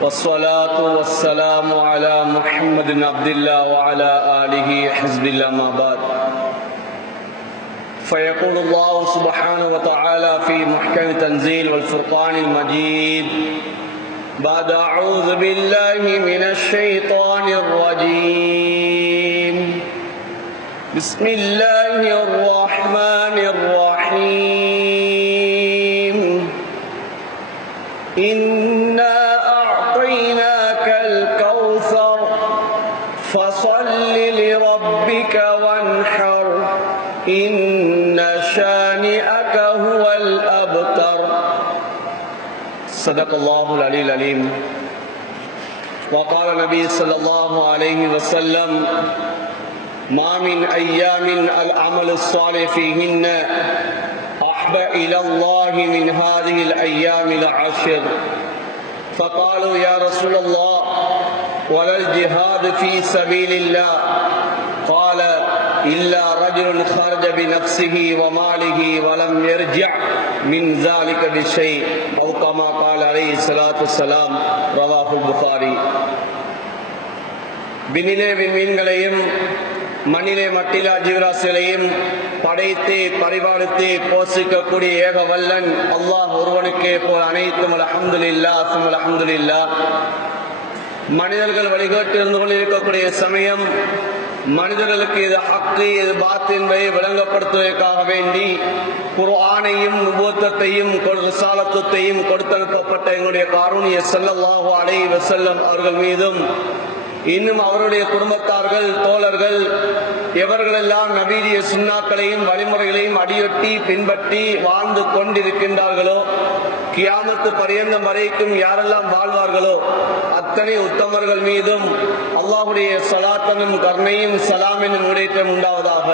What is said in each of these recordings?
والصلاة والسلام على محمد عبد الله وعلى آله حزب الله ما بعد فيقول الله سبحانه وتعالى في محكم تنزيل والفرقان المجيد بعد أعوذ بالله من الشيطان الرجيم بسم الله الرحمن الرحيم إنا أعطيناك الكوثر فصل لربك وانحر إن شانئك هو الأبتر صدق الله العلي العليم. وقال النبي صلى الله عليه وسلم ما من أيام العمل الصالح فيهن أحب إلى الله من هذه الأيام العشر. فقالوا يا رسول الله ولا الجهاد في سبيل الله؟ قال إلا رجل خرج بنفسه وماله ولم يرجع من ذلك بشيء أو كما قال عليه الصلاة والسلام. رواه البخاري. விண்ணிலே விண்மீன்களையும் மண்ணிலே மட்டிலா ஜீவராசிகளையும் படைத்து பரிபாலித்து போஷிக்கக்கூடிய ஏக வல்லன் அல்லாஹ் ஒருவனுக்கே போல் அனைத்தும் அல்ஹம்துலில்லாஹ் சும்ம அல்ஹம்துலில்லாஹ். மனிதர்கள் வழிகாட்டு இருந்து கொண்டிருக்கக்கூடிய சமயம் மனிதர்களுக்கு இது ஹக்கு இது பாத் என்பதை விளங்கப்படுத்துவதற்காக வேண்டி குர்ஆனையும் நுபுவத்தையும் ரிசாலத்தையும் கொடுத்தனுப்பப்பட்ட எங்களுடைய காரூணிய ஸல்லல்லாஹு அலைஹி வஸல்லம் அவர்கள் மீதும் இன்னும் அவருடைய குடும்பத்தார்கள் தோழர்கள் எவர்களெல்லாம் நபீரிய சுன்னாக்களையும் வழிமுறைகளையும் அடியொட்டி பின்பற்றி வாழ்ந்து கொண்டிருக்கின்றார்களோ கியாமத்து பரியந்தம் வரைக்கும் யாரெல்லாம் வாழ்வார்களோ அத்தனை உத்தமர்கள் மீதும் அல்லாஹுடைய ஸலாத்தனும் கருணையும் சலாமினும் உடையற்றம் உண்டாவதாக.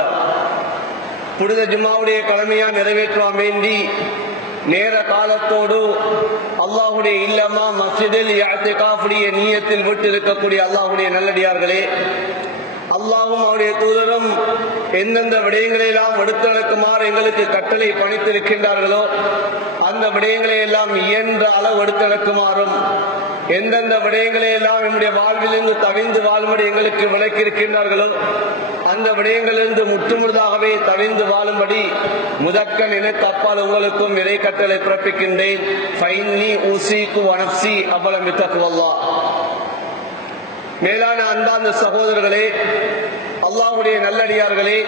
புனித ஜும்மாவுடைய கடமையா நிறைவேற்றுவான் வேண்டி நேர காலத்தோடு அல்லாஹுடைய இல்லமா மஸ்ஜிதில் இஅ்திகாஃபுடைய நியத்தில் விட்டு இருக்கக்கூடிய அல்லாஹுடைய நல்லடியார்களே, அல்லாஹும் அவருடைய தூதரும் எந்தெந்த விடயங்களை எல்லாம் எடுத்து நடக்குமாறு எங்களுக்கு கட்டளை பணித்திருக்கின்றார்களோ அந்த விடயங்களை எல்லாம் இயன்ற அளவு எடுத்து நடக்குமாறும் எந்தெந்த விடயங்களை எல்லாம் என்னுடைய வாழ்விலிருந்து தவிந்து வாழும்படி எங்களுக்கு விளக்கி இருக்கின்றார்களோ அந்த விடயங்களிலிருந்து முற்றுமுழுதாகவே தவிந்து வாழும்படி முதற்கண் எனக்கு அப்பால் உங்களுக்கும் இறை கட்டளை பிறப்பிக்கின்றேன். ஃபைன்னி ஊஸீகு வனஃப்ஸி அவ்வலம் பித்தக்வல்லாஹ். மேலான அன்பார்ந்த சகோதரர்களே, அல்லாஹ்வுடைய நல்லடியார்களே,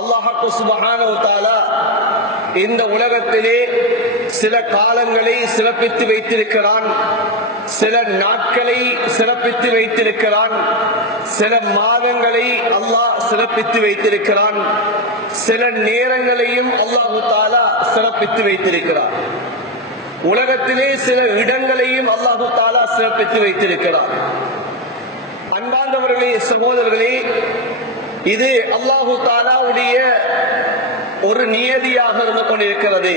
அல்லாஹ் சுப்ஹானஹு வ தஆலா இந்த உலகத்திலே சில காலங்களை சிறப்பித்து வைத்திருக்கிறான், சில நாட்களை சிறப்பித்து வைத்திருக்கிறான், சில மாதங்களை அல்லாஹ் சிறப்பித்து வைத்திருக்கிறான், சில நேரங்களையும் அல்லாஹ் தஆலா சிறப்பித்து வைத்திருக்கிறான். உலகத்திலே சில இடங்களையும் அல்லாஹ் தஆலா சிறப்பித்து வைத்திருக்கிறான். அன்பார்ந்தவர்களே, சகோதரர்களே, இது அல்லாஹ் தஆலாவுடைய ஒரு நியதியாக இருந்து கொண்டிருக்கிறது.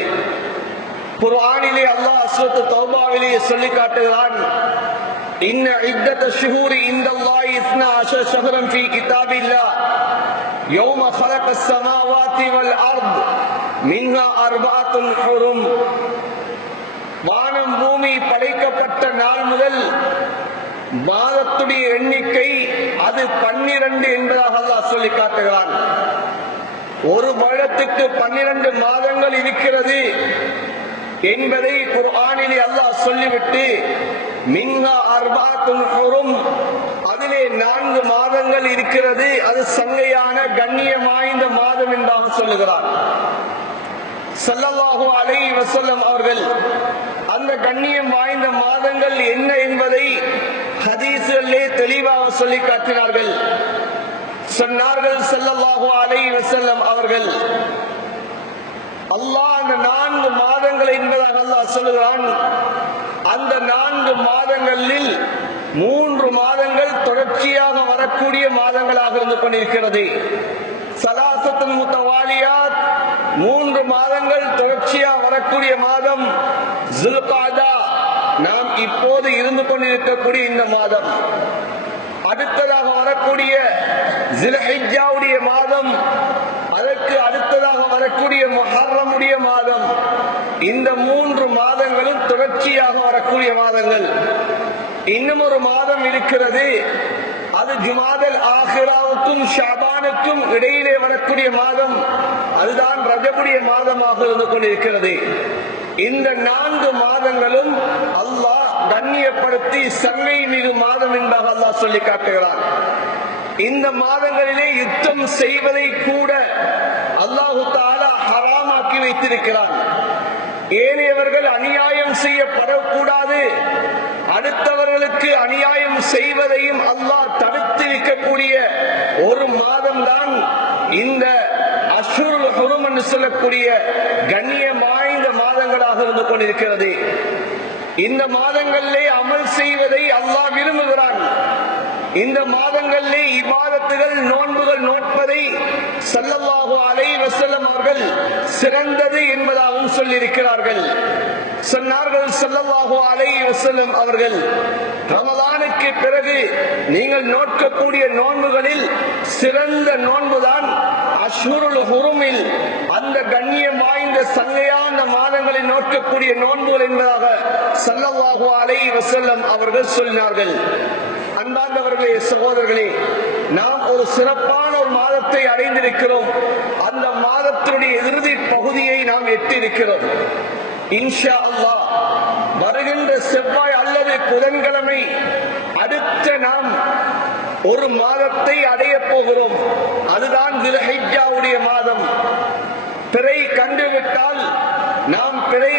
குர்ஆனிலே அல்லாஹ் சூரத்து தௌபாவிலே சொல்லி காட்டுகிறான், இன்ன இத்தத ஷுஹூரி இன்தல்லாஹி 12 ஷஹ்ரன் ஃபீ கிதாபில்லாஹ் யௌம خلقஸ் ஸமாவாதி வல் அர்த் மின்ஹா அர்பஅத்துன் ஹுரும். வானம் பூமி படைக்கப்பட்ட நாள் முதல் மாதத்துடைய எண்ணிக்கை அது 12 என்பதாக அல்லாஹ் சொல்லி காட்டுகிறான். ஒரு வருடத்துக்கு 12 மாதங்கள் இருக்கிறது என்பதை குர்ஆனிலே அல்லாஹ் சொல்லிவிட்டு மின்ஹா அர்பஅத்துன் ஹுரும், அதிலே 4 மாதங்கள் இருக்கிறது, அது சங்கையான கண்ணியம் வாய்ந்த மாதம் என்பதாக சொல்லுகிறார். ஸல்லல்லாஹு அலைஹி வஸல்லம் அவர்கள் அந்த கண்ணியம் வாய்ந்த மாதங்கள் என்ன என்பதை ஹதீஸிலே தெளிவாக சொல்லி காட்டினார்கள். சொன்னார்கள் ஸல்லல்லாஹு அலைஹி வஸல்லம் அவர்கள், அல்லாஹ் அந்த 4 மாதங்கள் என்பதாக அல்லாஹ் சொல்லுகிறான். அந்த 4 மாதங்களில் 3 மாதங்கள் தொடர்ச்சியாக வரக்கூடிய மாதங்களாக இருந்து கொண்டிருக்கிறது. ஸலாஸத்துல் முத்தவாலியாத், 3 மாதங்கள் தொடர்ச்சியாக வரக்கூடிய மாதம் ஸுல்காதா, நாம் இப்போது இருந்து கொண்டிருக்கக்கூடிய இந்த மாதம். அடுத்ததாக வரக்கூடிய ஸில்ஹிஜ்ஜாவுடைய மாதம், அதற்கு அடுத்ததாக வரக்கூடிய முஹர்ரமுடைய மாதம். இந்த 3 மாதங்களும் தொடர்ச்சியாக வரக்கூடிய மாதங்கள். இன்னும் ஒரு மாதம் இருக்கிறது. அது ஜுமாதல் ஆஹிராவுக்கும் ஷாபானுக்கும் இடையிலே வரக்கூடிய மாதம். அதுதான் ரஜபுடைய மாதமாக இருந்து கொண்டிருக்கிறது. இந்த 4 மாதங்களும் அல்லாஹ் கண்ணியப்படுத்தி சங்கை மிகு மாதம் என்பதாக அல்லாஹ் சொல்லி காட்டுகிறான். இந்த மாதங்களிலே யுத்தம் செய்வதை கூட அல்லாஹு தஆலா ஹராமாக்கி வைத்திருக்கிறான். ஏனையவர்கள் அநியாயம் செய்யப்படக்கூடாது, அடுத்தவர்களுக்கு அநியாயம் செய்வதையும் அல்லாஹ் தடுத்து வைக்கக்கூடிய ஒரு மாதம் தான் இந்த அஷ்ஹுருல் ஹுரும் என்று சொல்லக்கூடிய கண்ணியம் வாய்ந்த மாதங்களாக இருந்து கொண்டிருக்கிறது. இந்த மாதங்களிலே அமல் செய்வதை அல்லாஹ் விரும்புகிறான். இந்த மாதங்களிலே இபாதத்துகள் நோன்புகள் நோட்பதை ஸல்லல்லாஹு அலைஹி வஸல்லம் அவர்கள் சிறந்தது என்பதாகவும் சொல்லியிருக்கிறார்கள். சொன்னார்கள் ஸல்லல்லாஹு அலைஹி வஸல்லம் அவர்கள், ரமலானுக்கு பிறகு நீங்கள் நோக்கக்கூடிய நோன்புகளில் சிறந்த நோன்புதான் அஷ்ஹுருல் ஹுருமில் அந்த கண்ணியம் வாய்ந்த சங்கையான மாதங்களில் நோக்கக்கூடிய நோன்புகள் என்பதாக ஸல்லல்லாஹு அலைஹி வஸல்லம் அவர்கள் சொன்னார்கள். அன்பார்ந்தவர்களே, சகோதரர்களே, நாம் ஒரு சிறப்பான ஒரு மாதத்தை அடைந்திருக்கிறோம். அந்த மாதத்தினுடைய இறுதி பகுதியை நாம் எட்டியிருக்கிறோம். இன்ஷா அல்லாஹ் வருகின்ற செவ்வாய் அல்லது புதன்கிழமை அடுத்த நாம் ஒரு மாதத்தை அடைய போகிறோம். அதுதான் துல்ஹிஜ்ஜாவுடைய மாதம். பிறை கண்டுவிட்டால் நாம் பிறை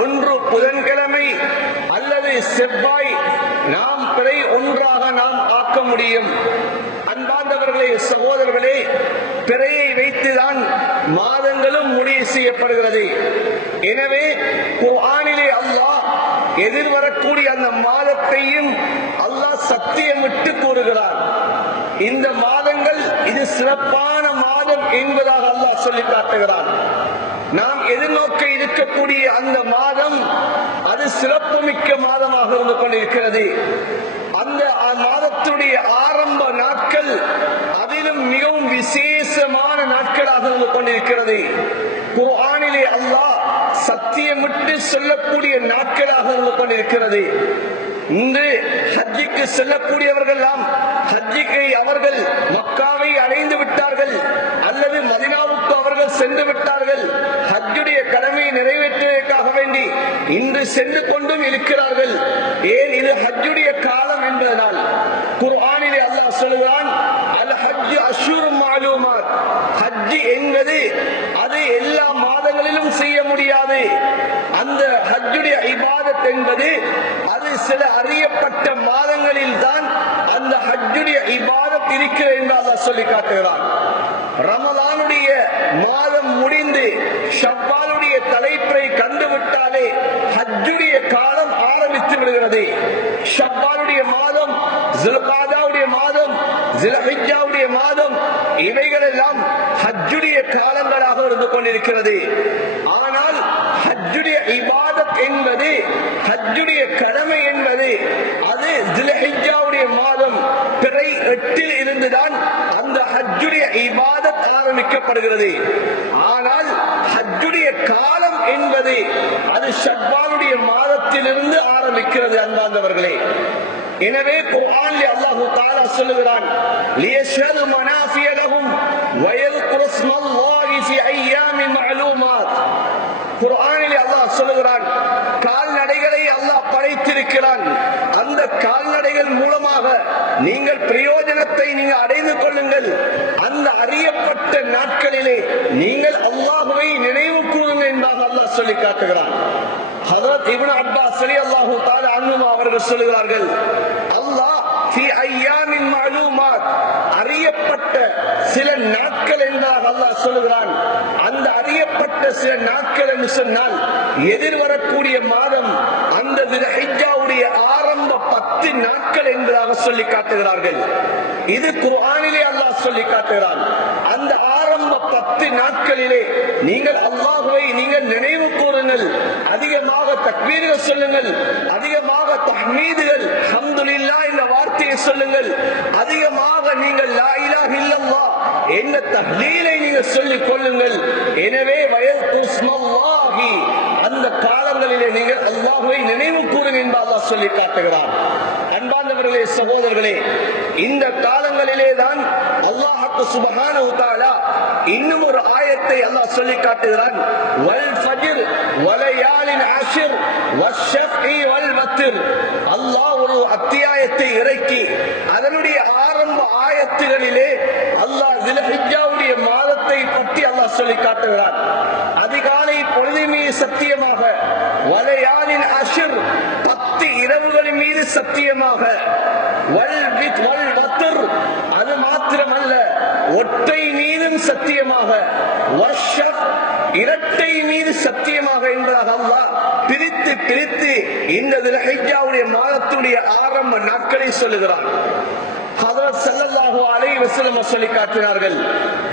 ஒன்று புதன்கிழமை அல்லது செவ்வாய் நாம் பிறை ஒன்றாக நாம் ஆக்க முடியும். அன்பார்ந்தவர்களே, சகோதரர்களே, பிறையை வைத்துதான் மாதங்களும் முடிவு செய்யப்படுகிறது. எனவே குர்ஆனிலே அல்லாஹ் எதிர்வரக்கூடிய அந்த மாதத்தையும் அல்லாஹ் சத்தியமிட்டு கூறுகிறார். இந்த மாதங்கள் இது சிறப்பான மாதம் என்பதாக அல்லாஹ் சொல்லி காட்டுகிறார். நாம் எதிர்நோக்க இருக்கக்கூடிய அந்த மாதம் அது சிறப்புமிக்க மாதமாக இருந்து கொண்டிருக்கிறது. அந்த மாதத்துடைய ஆரம்ப நாட்கள் அதிலும் மிகவும் விசேஷமான நாட்களாக இருந்து கொண்டிருக்கிறது. குர்ஆனிலே அல்லாஹ் சத்தியமிட்டு சொல்லக்கூடிய நாட்களாக இருந்து கொண்டிருக்கிறது. இன்று ஹஜ்ஜுக்கு செல்லக்கூடியவர்கள் ஹஜ்ஜுக்கு அவர்கள் மக்காவை அடைந்து விட்டார்கள் அல்லது மதீனாவுக்கு அவர்கள் சென்று விட்டார்கள். ஹஜ்ஜுடைய கடமையை நிறைவேற்றுவதற்காக வேண்டி இன்று சென்று கொண்டும் இருக்கிறார்கள். ஏன்? இது ஹஜ்ஜுடைய காலம் என்பதனால். குர்ஆனிலே அல்லாஹ் சொல்கிறான், அல் ஹஜ்ஜு அஷ்ஹுரும் மஅலூமாத். ஹஜ் என்பது அது எல்லா மாதங்களிலும் செய்ய முடியாது. அந்த ஹஜ்ஜுடைய இபாதத் என்பது அது சில அறியப்பட்ட மாதங்களில் தான் அந்த ஹஜ்ஜுடைய இபாதத் இருக்கிறது என்று அல்லாஹ் சொல்லி காட்டுகிறான். ரமலானுடைய மாதம் முடிந்து ஷவ்வாலுடைய தலைப்பை கண்டுவிட்டாலே ஹஜ்ஜுடைய காலம் ஆரம்பித்து விடுகிறது. ஷவ்வாலுடைய மாதம், ஸுல்காதாவுடைய மாதம், ஸுல்ஹிஜ்ஜாவுடைய மாதம், இவைகள் எல்லாம் ஹஜ்ஜுடைய காலங்களாக இருந்து கொண்டிருக்கிறது. ஆனால் ஹஜ்ஜுடைய இபாதத் என்பது, ஹஜ்ஜுடைய கடமை என்பது அது ஸுல்ஹிஜ்ஜாவுடைய மாதம் பிறை 8 இருந்துதான் அந்த ஹஜ்ஜுடைய இபாதத் ஆரம்பிக்கப்படுகிறது. ஆனால் ஹஜ்ஜுடைய காலம் என்பது அது ஷவ்வாலுடைய மாதத்திலிருந்து ஆரம்பிக்கிறது. அன்பார்ந்தவர்களே, எனவே குர்ஆனில் அல்லாஹ் தஆலா சொல்லுகிறான், லியஷ்ஹது மனாஃபிய லஹும் வ யذ்குரு ஸ்மல்லாஹி ஃபீ அய்யாமின் மஅலூமாத். குர்ஆனில் அல்லாஹ் சொல்லுகிறான், கால்நடைகளை அல்லாஹ் படைத்திருக்கிறான். அந்த கால்நடைகள் மூலமாக நீங்கள் பிரயோஜனத்தை நீங்கள் அடைந்து கொள்ளுங்கள். அந்த அறியப்பட்ட நாட்களிலே நீங்கள் அல்லாஹ்வை நினைவு கூறுங்கள் என்பதாக அல்லாஹ் சொல்லி காட்டுகிறான். ஹஜ்ரத் இப்னு அப்பாஸ் ரலியல்லாஹு தஆலா அன்ஹு அவர்கள் சொல்கிறார்கள், அல்லாஹ் ஃபீ அய்யாமின் மஅலூமாத், அறியப்பட்ட சில நாட்கள் என்றால் அல்லாஹ் சொல்லுகிறான். அந்த அறியப்பட்ட சில நாட்கள் என்று சொன்னால் எதிர்வரக்கூடிய மாதம் அந்த துல்ஹிஜ்ஜாவுடைய ஆரம்ப 10 நாட்கள் என்பதாக சொல்லி காட்டுகிறார்கள். இது குர்ஆனிலே அல்லாஹ் சொல்லி காட்டுகிறான். அந்த ஆரம்ப 10 நாட்களிலே நீங்கள் அல்லாஹ்வை நீங்கள் நினைவு கூறுங்கள், அதிகமாக தக்பீர்கள் சொல்லுங்கள், அதிகமாக தஹ்மீதுகள் அல்ஹம்துலில்லாஹ் என்ற வார்த்தையை சொல்லுங்கள், அதிகமாக நீங்கள் லா இலாஹ இல்லல்லாஹ் என்ற தஹ்லீலை நீங்கள் சொல்லிக் கொள்ளுங்கள். எனவே வயது அந்த காலங்களிலே நீங்கள் அல்லாஹ்வை நினைவு கூற கொடுங்க என்று அல்லாஹ் சொல்லி காட்டுகிறார். அன்பார்ந்தவர்களே, சகோதரர்களே, இந்த காலங்களிலே தான் அல்லாஹ் சுப்ஹானஹு வ தஆலா இன்னும் ஒரு ஆயத்தை அல்லாஹ் சொல்லி காட்டுகிறான். வல் ஃபஜ்ர் வலயாலின் அஷ்ர் வஷ்ஷஃபி வல் வத்ர். அல்லாஹ் ஒரு அத்தியாயத்தை இறக்கி அதனுடைய ஆரம்ப ஆயத்துகளிலே அல்லாஹ் ذுல்ஹிஜ்ஜாவுடைய மாதத்தை பற்றி அல்லாஹ் சொல்லி காட்டுகிறான். அதிகாலை பொழுதின் மீது சத்தியமாக, வலயாலின் அஷ்ர் 10 இரவுகளின் மீது சத்தியமாக, வல் வத்ர் அது மாத்திரமல்ல ஒற்றை மீதும் சத்தியமாக, வஷ்ஷஃப் இரட்டை மீது சத்தியமாக என்பதாக அல்லாஹ் பிரித்து பிரித்து இந்த ذுல்ஹிஜ்ஜாவுடைய மாதத்துடைய ஆரம்ப நாட்களை சொல்லுகிறான். ஹஜ்ரத் ஸல்லல்லாஹு அலைஹி வஸல்லம் சொல்லி காட்டினார்கள்.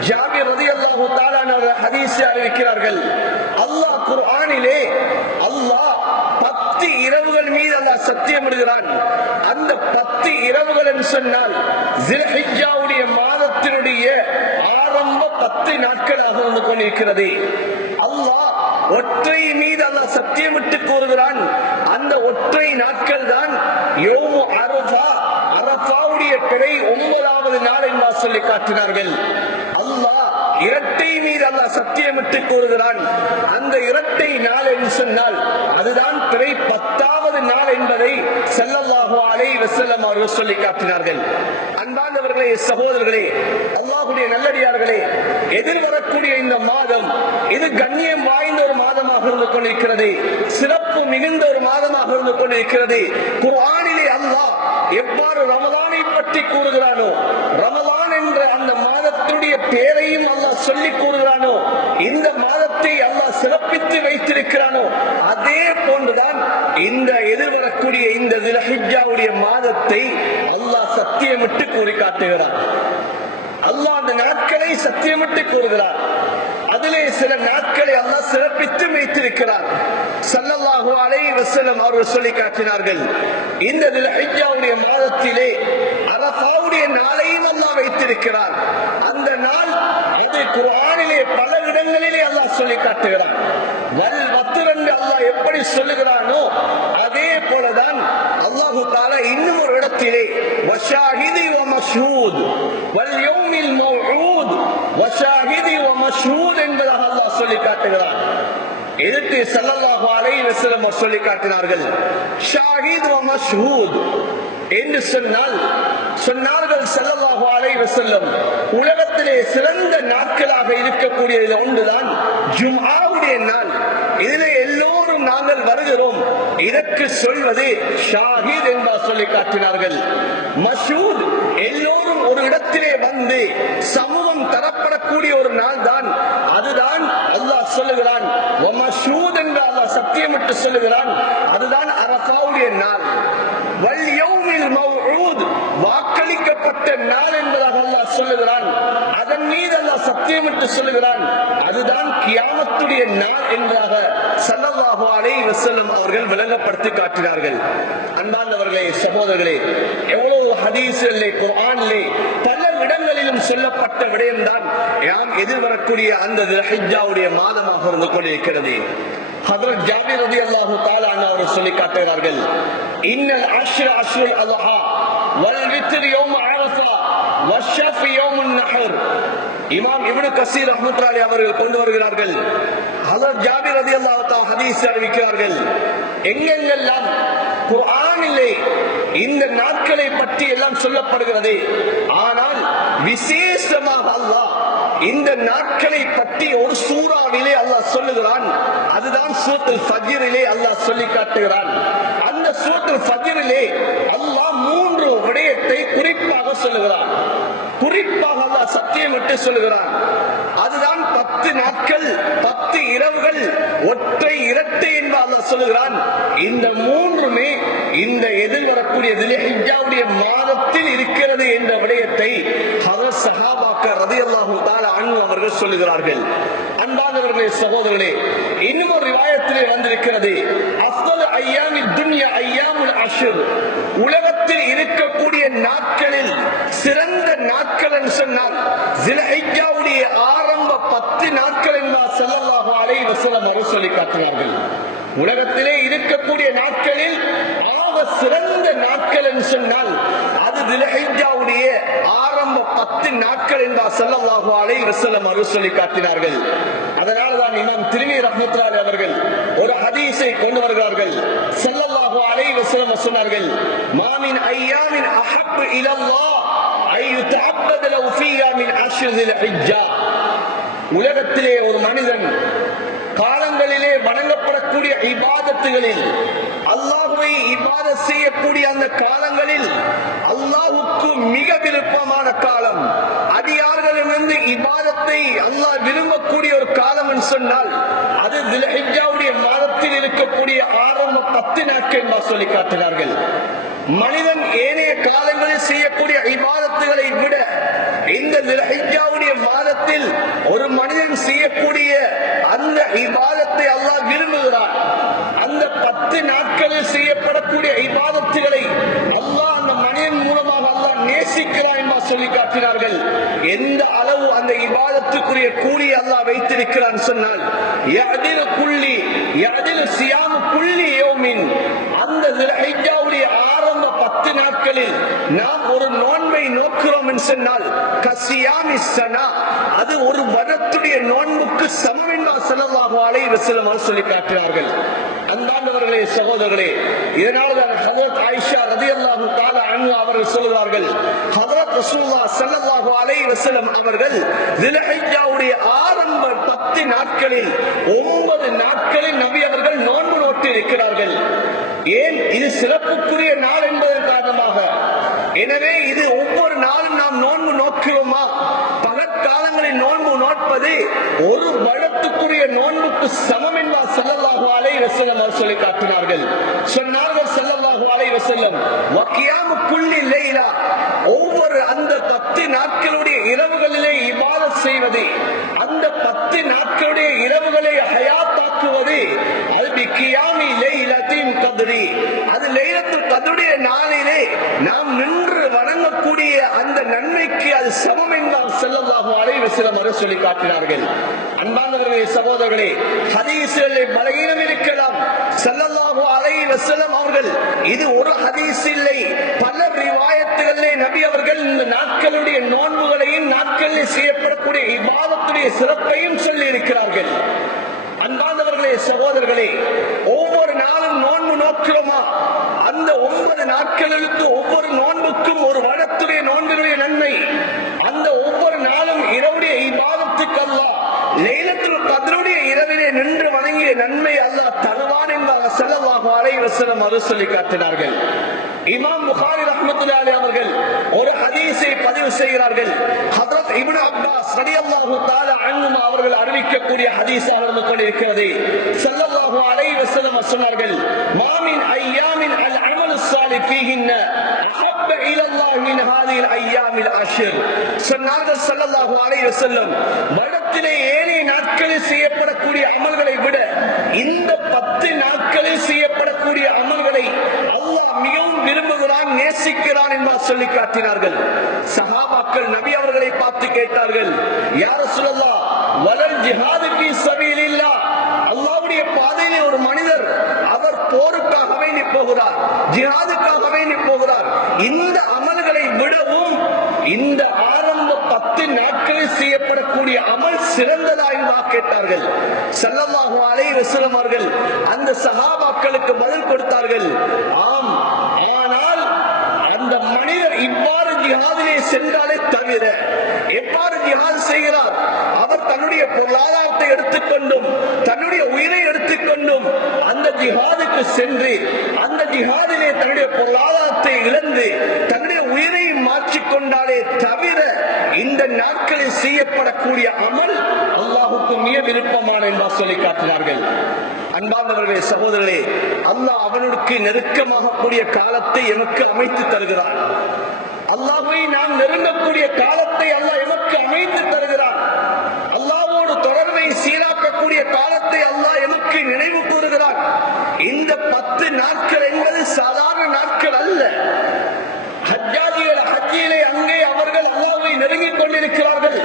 ஜாபிர் ரலியல்லாஹு தஆலா அவர்கள் ஹதீஸை அறிவிக்கிறார்கள். அல்லாஹ் குர்ஆனிலே அல்லாஹ் 10 இரவுகள் மீது அல்லாஹ் சத்தியமிடுகிறான். அந்த 10 இரவுகள் என்று சொன்னால் ذுல்ஹிஜ்ஜாவுடைய மாதத்தினுடைய ஆரம்ப 10 நாட்களாக வந்து கொண்டிருக்கிறது. அல்லாஹ் ஒற்றை மீது அல்லாஹ் சத்தியமிட்டு கூறுகிறான். அந்த ஒற்றை நாட்கள் தான் யௌமு அரஃபா, அரஃபாவுடைய பிறை 9வது நாள் என்று சொல்லி காட்டினார்கள். அல்லாஹ் இரட்டை மீது அல்லாஹ் சத்தியமிட்டு கூறுகிறான். அந்த இரட்டை நாள் என்று சொன்னால் அதுதான் பிறை 10வது நாள் என்பதை ஸல்லல்லாஹு அலைஹி வஸல்லம் அவர்கள் சொல்லி காட்டினார்கள். அன்பார்ந்தவர்களே, சகோதரர்களே, அல்லாஹ்வுடைய நல்லடியார்களே, எதிர்வரக்கூடிய இந்த மாதம் இது கண்ணியம் வாய்ந்த ஒரு மாதமாக இருந்து கொண்டிருக்கிறது. சிறப்பு மிகுந்த ஒரு மாதமாக இருந்து கொண்டிருக்கிறது. குர்ஆனிலே அல்லாஹ் எவ்வாறு ரமலானை பற்றி கூறுகிறானோ, ரமலான் என்ற அந்த மாதத்துடைய பேரையும் அல்லாஹ் சொல்லி கூறுகிறானோ, இந்த மாதத்தை அல்லாஹ் சிறப்பித்து வைத்திருக்கிறானோ, அதே போன்றுதான் இந்த எதிர்வரக்கூடிய இந்த ذுல்ஹிஜ்ஜாவுடைய மாதத்தை அல்லாஹ் சத்தியமிட்டு கூறி காட்டுகிறார். அல்லாஹ் அந்த நாட்களை சத்தியமிட்டு கூறுகிறார். அதிலே சில நாட்களை அல்லாஹ் சிறப்பித்து வைத்திருக்கிறார். ஸல்லல்லாஹு அலைஹி வஸல்லம் அவர்கள் சொல்லி காட்டினார்கள். இந்த ذுல்ஹிஜ்ஜாவுடைய மாதத்திலே அரஃபாவுடைய நாளையும் அல்லாஹ் வைத்திருக்கிறார். அந்த நாள் அது குர்ஆனிலே பல இடங்களிலே அல்லாஹ் சொல்லி காட்டுகிறார். வல் வத்ர் என்று அல்லாஹ் எப்படி சொல்லுகிறானோ அதே போலதான் அல்லாஹ் தஆலா இன்னும் ஒரு இடத்திலே வஷாஹிதி வ மஷ்ஹூத் வல் யௌமில் மவ்ஊத் வஷாஹிதி வ மஷ்ஹூத் என்பதாக அல்லாஹ் சொல்லி காட்டுகிறார். இதற்கு ஸல்லல்லாஹு அலைஹி வஸல்லம் சொல்லி காட்டினார்கள். ஷாஹித் வ மஷ்ஹூத் என்று சொன்னார்கள் ஸல்லல்லாஹு அலைஹி வஸல்லம். உலகத்திலே சிறந்த நாட்களாக இருக்கக்கூடியது ஒன்றுதான் ஜும்ஆவுடைய நாள். இதிலே எல்லோரும் நாங்கள் வருகிறோம். இதற்கு சொல்வது ஷாஹித் என்று சொல்லி காட்டினார்கள். மஷ்ஹூத் எல்லோரும் ஒரு இடத்திலே வந்து சமூகம் தரப்படக்கூடிய ஒரு நாள் தான். அதுதான் அல்லாஹ் சொல்லுகிறான். மஷ்ஹூத் என்று அல்லாஹ் சத்தியமிட்டு சொல்லுகிறான். அதுதான் அரஃபாவுடைய நாள். வல் யௌமில் மவ்ஊத் வாக்களிக்கப்பட்ட நாள் என்பதாக அல்லாஹ் சொல்லுகிறான். அதன் மீது அல்லாஹ் சத்தியமிட்டு சொல்லுகிறான். அதுதான் கியாமத்துடைய நாள் என்பதாக ஸல்லல்லாஹு அலைஹி வஸல்லம் அவர்கள் விளங்கப்படுத்தி காட்டினார்கள். அன்பார்ந்தவர்களே, சகோதரர்களே, எவ்வளவு ஹதீஸிலே குர்ஆனிலே பல இடங்களிலும் சொல்லப்பட்ட விடயம்தான் யாம் எதிர்வரக்கூடிய அந்த ذுல்ஹிஜ்ஜாவுடைய மாதமாக இருந்து கொண்டிருக்கிறது. ஹஜ்ரத் ஜாபிர் ரலியல்லாஹு தஆலா அவர்கள் சொல்லி காட்டுகிறார்கள். இன்னல் அஷ்ர அஷ்ருல் அல்ஹா வல் வித்ர் யௌம் அரஃபா வஷ்ஷஃப் யௌமுன் நஹர். இமாம் இப்னு கஸீர் ரஹ்மத்துல்லாஹி அவர்கள் கொண்டு வருகிறார்கள். ஹஜ்ரத் ஜாபிர் ரலியல்லாஹு தஆலா ஹதீஸ் அறிவிக்கிறார்கள். எங்கெங்கெல்லாம் குர்ஆனிலே இந்த நாட்களை பற்றி எல்லாம் சொல்லப்படுகிறது, ஆனால் விசேஷமாக அல்லாஹ் இந்த நாட்களை பற்றி ஒரு சூறாவிலே அல்லாஹ் சொல்லுகிறான். அதுதான் சூரத்துல் ஃபஜ்ரிலே அல்லாஹ் சொல்லி காட்டுகிறான். அந்த சூரத்துல் ஃபஜ்ரிலே அல்லாஹ் 3 விடயத்தை குறிப்பாக சொல்லுகிறான். குறிப்பாக அல்லாஹ் சத்தியமிட்டு சொல்லுகிறான். அதுதான் 10 நாட்கள் 10 இரவுகள் ஒற்றை இரட்டை என்று அல்லாஹ் சொல்லுகிறான். இந்த 3மே இந்த எதிர்வரக்கூடிய ذுல்ஹிஜ்ஜாவுடைய மாதத்தில் இருக்கிறது என்ற விடயத்தை ஹஜ்ரத் ஸஹாபாக்கள் ரலியல்லாஹு தஆலா அன்ஹு அவர்கள் சொல்லுகிறார்கள். அன்பார்ந்தவர்களே, சகோதரர்களே, இன்னும் ஒரு ரிவாயத்திலே வந்திருக்கிறது. அஃதலு அய்யாமித் துன்யா அய்யாமுல் அஷ்ர். உலகத்தில் இருக்கக்கூடிய நாட்களில் சிறந்த நாட்கள் என்று சொன்னால் ذுல்ஹிஜ்ஜாவுடைய ஆரம்ப 10 நாட்கள் என்பதாக ஸல்லல்லாஹு அலைஹி வஸல்லம் அவர்கள் சொல்லி காட்டினார்கள். உலகத்திலே இருக்கக்கூடிய நாட்களில் 10 நாட்கள் என்பார் ஸல்லல்லாஹு அலைஹி வஸல்லம் அவர்கள் சொல்லி காட்டினார்கள். அதனால்தான் இமாம் திர்மிதி ரஹ்மத்துல்லாஹி அவர்கள் ஒரு ஹதீஸை கொண்டு வருகிறார்கள். ஸல்லல்லாஹு அலைஹி வஸல்லம் சொன்னார்கள், மா மின் அய்யாமின் அஹப்பு இலல்லாஹ் அய்யுதஅப்பத லஹு ஃபீஹா மின் அஷ்ரில் ஹிஜ்ஜா. உலகத்திலே ஒரு மனிதன் காலங்களிலே வணங்கப்படக்கூடிய இபாதத்துகளில் அல்லாஹ்வை இபாதத் செய்யக்கூடிய அந்த காலங்களில் அல்லாஹ்வுக்கு மிக விருப்பமான காலம், அடியார்களிடமிருந்து இபாதத்தை அல்லாஹ் விரும்பக்கூடிய ஒரு காலம் என்று சொன்னால் அது துல்ஹிஜ்ஜாவுடைய மாதத்தில் இருக்கக்கூடிய ஆரம்ப 10 நாட்கள் என்று சொல்லி காட்டினார்கள். மனிதன் ஏனைய காலங்களில் செய்யக்கூடிய இபாதத்துகளை விட இந்த துல்ஹிஜ்ஜாவுடைய மாதத்தில் ஒரு மனிதன் செய்யக்கூடிய அந்த இபாதத்தை அல்லாஹ் விரும்புகிறான். அந்த 10 நாட்களில் செய்யப்படக்கூடிய இபாதத்துகளை அல்லாஹ் அந்த மனிதன் மூலமாக அல்லாஹ் நேசிக்கிறான் என்று சொல்லி காட்டினார்கள். எந்த அளவு அந்த இபாதத்துக்குரிய கூலி அல்லாஹ் வைத்திருக்கிறான் சொன்னால் யஅதிலு குல்லி யஅதிலு சியாமு குல்லி யௌமின். அந்த துல்ஹிஜ்ஜாவுடைய ஆரம்ப 10 நாட்களில் நாம் ஒரு நோன்பை நோக்கிறோம் என்று சொன்னால் கசியாமி ஸனா, அது ஒரு வருடத்துடைய நோன்புக்கு சமம் என்று ஸல்லல்லாஹு அலைஹி வஸல்லம் அவர்கள் சொல்லி காட்டினார்கள். அன்பார்ந்தவர்களே, சகோதரர்களே, இதனால்தான் ஹஜ்ரத் ஆயிஷா ரலியல்லாஹு தஆலா அன்ஹா அவர்கள் சொல்கிறார்கள், ஹஜ்ரத் ரசூலுல்லாஹ் ஸல்லல்லாஹு அலைஹி வஸல்லம் அவர்கள் துல்ஹிஜ்ஜாவுடைய ஆரம்ப 10 நாட்களில் 9 நாட்களில் நபி அவர்கள் நோன்பு நோட்டு இருக்கிறார்கள். ஏன்? இது சிறப்புக்குரிய நாள் என்பதன் காரணமாக. எனவே இது ஒவ்வொரு நாளும் நாம் நோன்பு நோக்கிறோமா? பகற்காலங்களில் நோன்பு நோட்பது ஒரு வருடத்துக்குரிய நோன்புக்கு சமம் என்பார் ஸல்லல்லாஹு அலைஹி வஸல்லம் அவர்கள் சொல்லி காட்டினார்கள். சொன்னார்கள் ஸல்லல்லாஹு அலைஹி வஸல்லம், வகியாமு குல்லி லைலா, ஒவ்வொரு அந்த 10 நாட்களுடைய இரவுகளிலே இபாதத் செய்வது, அந்த 10 நாட்களுடைய இரவுகளை ஹயாத்தாக்குவது, அது பிகியாமி லைலத்தின் கத்ரி, அது லைலத்துல் கத்ருடைய நாளிலே நாம் நின்று வணங்கக்கூடிய அந்த நன்மைக்கு அது சமம் என்றால் ஸல்லல்லாஹு அலைஹி வஸல்லம் அவர்கள் சொல்லி காட்டினார்கள். அன்பானவர்களே, சகோதரர்களே, ஹதீஸிலே பலகீனம் இருக்கலாம். ஸல்லல்லாஹு அலைஹி வஸல்லம் அவர்கள் இது ஒரு ஹதீஸ் இல்லை, பல ரிவாயத்துகளிலே நபி அவர்கள் இந்த நாட்களுடைய நோன்புகளையும் நாட்களில் செய்யப்படக்கூடிய இபாதத்துடைய சிறப்பையும் சொல்லி இருக்கிறார்கள். அன்பானவர்களே, சகோதரர்களே, ஒவ்வொரு நாளும் நோன்பு நோக்கிறோமா? அந்த 9 நாட்களுக்கு ஒவ்வொரு நோன்புக்கும் ஒரு வருடத்துடைய நோன்புடைய நன்மை. அந்த ஒவ்வொரு நாளும் இரவுடைய இபாதத்துக்கு அல்லாஹ் லைலத்துல் கத்ருடைய இரவிலே நின்று வணங்கிய நன்மை அல்லாஹ் தருவான் என்பதாக ஸல்லல்லாஹு அலைஹி வஸல்லம் அவர்கள் சொல்லி காட்டினார்கள். இமாம் புகாரி ரஹ்மத்துல்லாஹி அலைஹி அவர்கள் ஒரு ஹதீஸை பதிவு செய்கிறார்கள். ஹஜ்ரத் இப்னு அப்பாஸ் ரலியல்லாஹு தஆலா அன்ஹுமா அவர்கள் அறிவிக்கக்கூடிய ஹதீஸாக இருந்து கொண்டிருக்கிறது. ஸல்லல்லாஹு அலைஹி வஸல்லம் சொன்னார்கள், மா மின் அய்யாமின் அல் அமலு ஸாலிஹ் ஃபீஹின்ன அஹப்ப இலல்லாஹி மின் ஹாதில் அய்யாமில் அஷ்ர். சொன்னார்கள் ஸல்லல்லாஹு அலைஹி வஸல்லம், வருடத்திலே ஏனைய நாட்களில் செய்யப்படக்கூடிய அமல்களை விட இந்த 10 நாட்களில் செய்யப்படக்கூடிய அமல்களை அல்லாஹ் மிகவும் விரும்புகிறான், நேசிக்கிறான் என்று சொல்லி காட்டினார்கள். சஹாபாக்கள் நபி அவர்களை பார்த்து கேட்டார்கள், யா ரசூலல்லாஹ், வலல் ஜிஹாது ஃபீ சபீலில்லாஹ், அல்லாஹ்வுடைய பாதையிலே ஒரு மனிதர் அவர் போருக்காக வேண்டி போகிறார், ஜிஹாதுக்காக வேண்டி போகிறார், இந்த அமல்களை விடவும் இந்த ஆரம்ப 10 நாட்களில் செய்யப்படக்கூடிய அமல் சிறந்ததா என்று கேட்டார்கள். ஸல்லல்லாஹு அலைஹி வஸல்லம் அவர்கள் அந்த சஹாபாக்களுக்கு பதில் கொடுத்தார்கள், ஆம், ஆனால் அந்த மனிதர் இவ்வாறு ஜிஹாதிலே சென்றாலே தவிர எவ்வாறு ஜிஹாத் செய்கிறார்? அவர் தன்னுடைய பொருளாதாரத்தை எடுத்துக்கொண்டும் தன்னுடைய உயிரை எடுத்துக்கொண்டும் அந்த ஜிஹாதுக்கு சென்று அந்த ஜிஹாதிலே தன்னுடைய பொருளாதாரத்தை இழந்து தன்னுடைய உயிரை மாற்றிக்கொண்டாலே தவிர இந்த நாட்களில் செய்யப்படக்கூடிய அமல் அல்லாஹுக்கு மிக விருப்பமான என்று சொல்லி காட்டினார்கள். அன்பார்ந்தவர்களே, சகோதரர்களே, அல்லாஹ் அவனுக்கு நெருக்கமாக கூடிய காலத்தை எமக்கு அமைத்து தருகிறான். அல்லாஹ்வை நாம் நெருங்கக்கூடிய காலத்தை அல்லாஹ் எமக்கு அமைத்து தருகிறான். அல்லாஹ்வோடு தொடர்பை சீராக்கக்கூடிய காலத்தை அல்லாஹ் எமக்கு நினைவு கூறுகிறான். இந்த 10 நாட்கள் என்பது சாதாரண நாட்கள் அல்ல. ஹஜ்ஜாஜிகள் ஹஜ்ஜிலே அங்கே அவர்கள் அல்லாஹ்வை நெருங்கிக் கொண்டிருக்கிறார்கள்.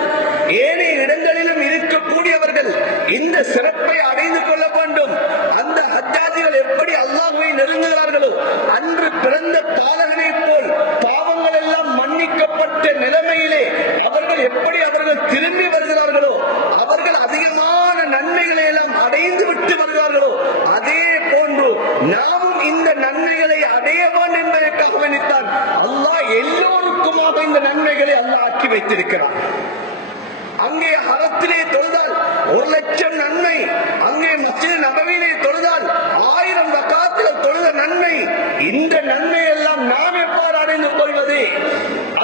ஏனைய இடங்களிலும் இருக்கக்கூடியவர்கள் இந்த சிறப்பை அடைந்து கொள்ள வேண்டும். அந்த ஹஜ்ஜாஜிகள் எப்படி அல்லாஹ்வை நெருங்குகிறார்களோ அன்று பிறந்த பாலகனை போல் பாவங்கள் எல்லாம் மன்னிக்கப்பட்ட நிலைமையிலே அவர் நாமும் இந்த நன்மைகளை அடைய வேண்டும் என்பதற்காக வேண்டித்தான் அல்லாஹ் எல்லோருக்குமாக இந்த நன்மைகளை அல்லாஹ் ஆக்கி வைத்திருக்கிறார். அங்கே ஹரத்திலே தொழுதால் 1,00,000 நன்மை, அங்கே மஸ்ஜித் நபவியிலே தொழுதால் 1000 ரக்காத்தில் தொழுத நன்மை. இந்த நன்மை எல்லாம் நாம் எவ்வாறு அடைந்து கொள்வது?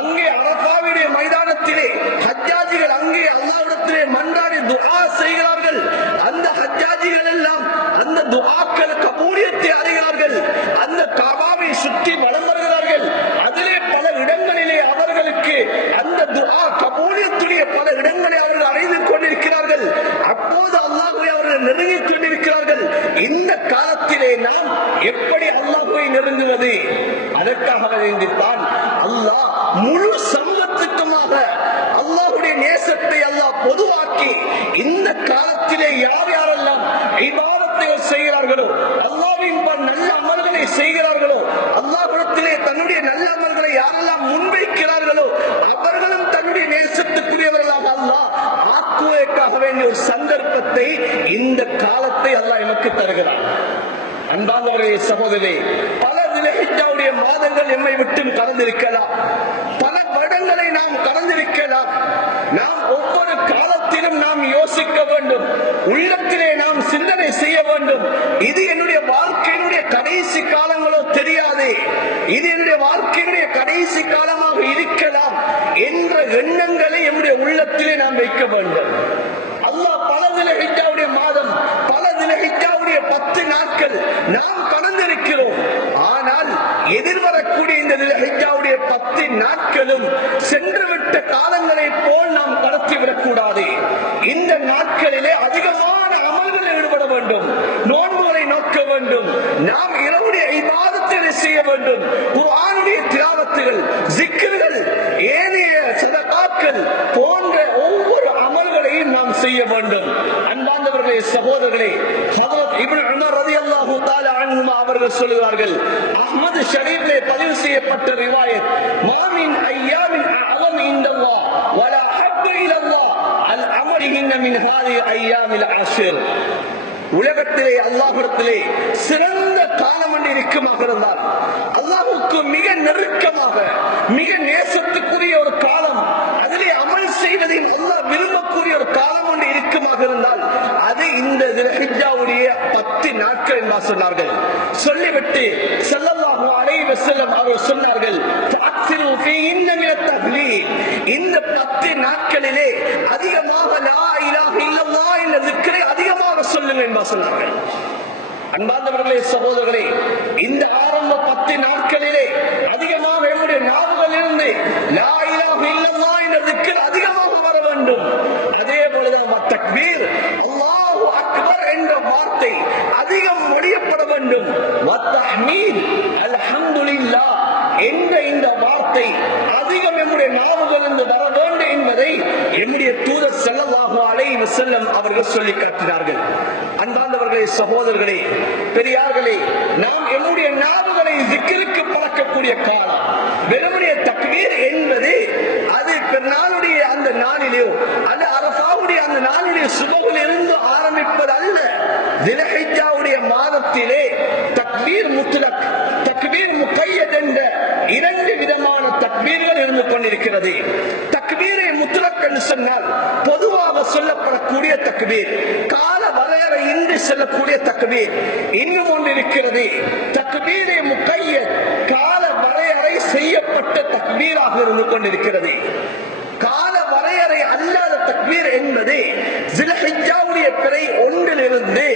அங்கே அரபாவுடைய மைதானத்திலே ஹஜ்ஜாஜிகள் அங்கே அல்லாஹ்விடத்திலே மன்றாடி துஆ செய்கிறார்கள். அந்த ஹஜ்ஜாஜிகள் எல்லாம் அந்த துஆக்கள் கபூலியத்தை அடைகிறார்கள். அந்த காபாவை சுற்றி வலம் வருகிறார்கள். அதிலே பல இடங்களிலே அவர்களுக்கு அந்த துஆ கபூலியத்துடைய பல இடங்களை அவர்கள் அடைந்து கொண்டிருக்கிறார்கள். அப்போது அல்லாஹ்வை அவர்கள் நெருங்கிக் கொண்டிருக்கிறார்கள். இந்த காலத்திலே நாம் எப்படி அல்லாஹ்வை நெருங்குவது? அதற்காக வேண்டித்தான் அல்லாஹ் முழு சமூகத்துக்குமாக அல்லாஹ்வுடைய நேசத்தை அல்லாஹ் பொதுவாக்கி இந்த காலத்திலே யார் யாரெல்லாம் இபாதத்தை செய்கிறார்களோ, அல்லாஹ்வின் நல்ல அமல்களை செய்கிறார்களோ, அல்லாஹ்விடத்திலே தன்னுடைய நல்ல அமல்களை யாரெல்லாம் முன்வைக்கிறார்களோ அவர்களும் தன்னுடைய நேசத்துக்குரியவர்களாக அல்லாஹ் ஆக்குவதற்காக வேண்டிய ஒரு சந்தர்ப்பத்தை இந்த காலத்தை அல்லாஹ் எனக்கு தருகிறார். அன்பானவர்களே, சகோதரே, பல தில்ஹிஜ்ஜாவுடைய மாதங்கள் எம்மை விட்டு கடந்திருக்கலாம். பல வருடங்களை நாம் கடந்திருக்கலாம். நாம் ஒவ்வொரு காலத்திலும் நாம் யோசிக்க வேண்டும், உள்ளத்திலே நாம் சிந்தனை செய்ய வேண்டும். இது என்னுடைய வாழ்க்கையினுடைய கடைசி காலங்களோ தெரியாது, இது என்னுடைய வாழ்க்கையினுடைய கடைசி காலமாக இருக்கலாம் என்ற எண்ணங்களை என்னுடைய உள்ளத்திலே நாம் வைக்க வேண்டும். அல்லாஹ் பல தில்ஹிஜ்ஜாவுடைய மாதம், பல தில்ஹிஜ்ஜாவுடைய 10 நாட்கள் நாம் கடந்திருக்கிறோம். ஆனால் எதிர்வரக்கூடிய இந்த தில்ஹிஜ்ஜாவுடைய 10 நாட்களும் சென்றுவிட்ட காலங்களை போல் நாம் கடத்திவிடக் கூடாது. இந்த நாட்களிலே அதிகமான அமல்களில் ஈடுபட வேண்டும், நோன்புகளை நோக்க வேண்டும், நாம் இரவுடைய இபாதத்தை செய்ய வேண்டும், குர்ஆனுடைய திலாவத்துகள், ஜிக்ர்கள், ஏனைய சதகாக்கள் போன்ற ஒவ்வொரு அமல்களையும் நாம் செய்ய வேண்டும். அன்பார்ந்தவர்களே, சகோதரர்களே, ஹஜ்ரத் இப்னு உமர் ரலியல்லாஹு தஆலா அன்ஹுமா அவர்கள் சொல்கிறார்கள், அஹ்மத் ஷரீஃபிலே பதிவு செய்யப்பட்ட ரிவாயத், மா மின் அய்யாமின் அஅலம் இன்தல்லாஹ் வலா ஹப்பு இலல்லாஹ் அல் அமலிஹின்ன மின் ஹாதிஹி அய்யாமில் அஷ்ர். உலகத்திலே அல்லாஹ்விடத்திலே சிறந்த காலம் ஒன்று இருக்குமாக இருந்தால், அல்லாஹ்வுக்கு மிக நெருக்கமாக மிக நேசத்துக்குரிய ஒரு காலம், அதிலே அமல் செய்வதை அல்லாஹ் விரும்பக்கூடிய ஒரு காலம் ஒன்று இருக்குமாக இருந்தால் அது இந்த தில்ஹிஜ்ஜாவுடைய 10 நாட்கள் என்று சொன்னார்கள். சொல்லிவிட்டு ஸல்லல்லாஹு அலைஹி வஸல்லம் அவர்கள் சொன்னார்கள், ஃபஅக்ஸிரு ஃபீஹின்ன மினத் தஹ்லீல். இந்த 10 நாட்களிலே அதிகமாக லா இலாஹ இல்லல்லாஹ் என்ற திக்ரை அதிகமாக சொல்லுங்கள் என்று சொன்னார்கள். அன்பார்ந்தவர்களே, சகோதரர்களே, இந்த ஆரம்ப 10 நாட்களிலே அதிகமாக நம்முடைய நாவுகளிலிருந்து லா இலாஹ இல்லல்லாஹ் என்ற திக்ர் அதிகமாக வர வேண்டும். அதே போலதான் தக்பீர், அல்லாஹு அக்பர் என்ற வார்த்தை அதிகம் மொழியப்பட வேண்டும். வத்தஹ்மீத், அல்ஹம்துலில்லாஹ் என்ற இந்த வார்த்தை அதிகம் நம்முடைய நாவுகளிலிருந்து வர வேண்டும் என்பதை நம்முடைய தூதர் ஸல்லல்லாஹு அலைஹி வஸல்லம் அவர்கள் சொல்லி காட்டினார்கள். அன்பார்ந்தவர்களே, சகோதரர்களே, பெரியார்களே, நாம் நம்முடைய நாவுகளை திக்ருக்கு பழக்கக்கூடிய காலம். வெறுமனே தக்பீர் என்பது அது பெருநாளுடைய அந்த நாளிலேயோ அல்ல அரஃபாவுடைய அந்த நாளுடைய சுபஹில் இருந்து ஆரம்பிப்பது அல்ல. தில்ஹிஜ்ஜாவுடைய மாதத்திலே தக்பீர் முத்லக், தக்பீர் முகய்யத் என்ற 2 விதமான தக்பீர்கள் இருந்து கொண்டிருக்கிறது. தக்பீரை முத்லக் என்று சொன்னால் பொதுவாக சொல்லப்படக்கூடிய தக்பீர், கால வரையறை இன்றி சொல்லக்கூடிய தக்பீர். இன்னும் ஒன்று இருக்கிறது, தக்பீரை முகய்யத், கால வரையறை செய்யப்பட்ட தக்பீராக இருந்து கொண்டிருக்கிறது. கால வரையறை அல்லாத தக்பீர் என்பது தில்ஹிஜ்ஜாவுடைய பிறை 1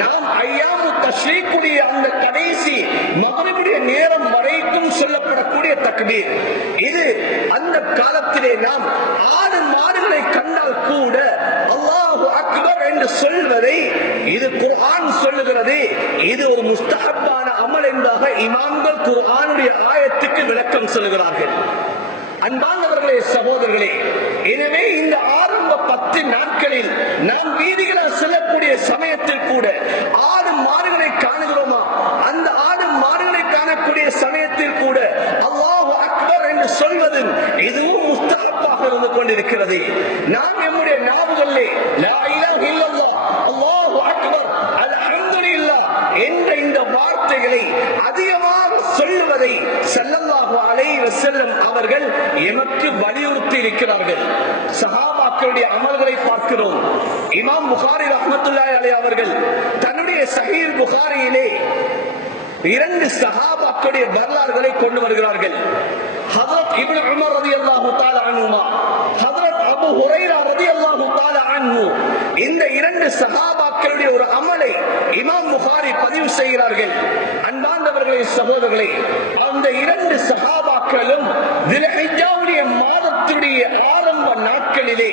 நாம் ஐயாமு தஷ்ரீக்குடைய அந்த கடைசி மக்ரிபுடைய நேரம் வரைக்கும் சொல்லப்படக்கூடிய தக்பீர். இது அந்த காலத்திலே நாம் ஆடு மாடுகளை கண்டால் கூட அல்லாஹு அக்பர் என்று சொல்வதை இது குர்ஆன் சொல்லுகிறது. இது ஒரு முஸ்தஹப்பான அமல் என்பதாக இமாம்கள் குர்ஆனுடைய ஆயத்துக்கு விளக்கம் சொல்லுகிறார்கள். அன்பானவர்களே, சகோதரர்களே, எனவே இந்த ஆரம்ப 10 நாட்களில் நாம் வீதிகளில் செல்லக்கூடிய சமயத்தில் கூட ஆடு மாடுகளை காணுகிறோமா? அந்த ஆடு மாடுகளை காணக்கூடிய சமயத்தில் கூட அல்லாஹு அக்பர் என்று சொல்வது இதுவும் முஸ்தஹப்பாக இருந்து கொண்டிருக்கிறது. நாம் நம்முடைய நாவுகளிலே லா இலாஹ இல்லல்லாஹ், அல்லாஹ் அல்லாஹு அக்பர், அல்ஹம்துலில்லாஹ் என்ற இந்த வார்த்தைகளை அதிகமாக சொல்லுவதை ஸல்லல்லாஹு அலைஹி வஸல்லம் அவர்கள் எமக்கு வலியுறுத்தி இருக்கிறார்கள். சஹாபாக்களுடைய அமல்களை பார்க்கிறோம். இமாம் புகாரி ரஹ்மத்துல்லாஹி அலைஹி அவர்கள் தன்னுடைய ஸஹீஹ் புகாரியிலே 2 சஹாபாக்களுடைய வரலாறுகளை கொண்டு வருகிறார்கள். ஹஜ்ரத் இப்னு உமர் ரலியல்லாஹு தஆலா அன்ஹுமா, ஹஜ்ரத் அபூ ஹுரைரா ரலியல்லாஹு தஆலா அன்ஹு, இந்த 2 சஹாபாக்களுடைய ஒரு அமலை இமாம் புகாரி பதிவு செய்கிறார்கள். அன்பார்ந்தவர்களே, சகோதரர்களே, அந்த 2 சஹாபாக்களும் தில்ஹிஜ்ஜாவுடைய மாதத்துடைய ஆரம்ப நாட்களிலே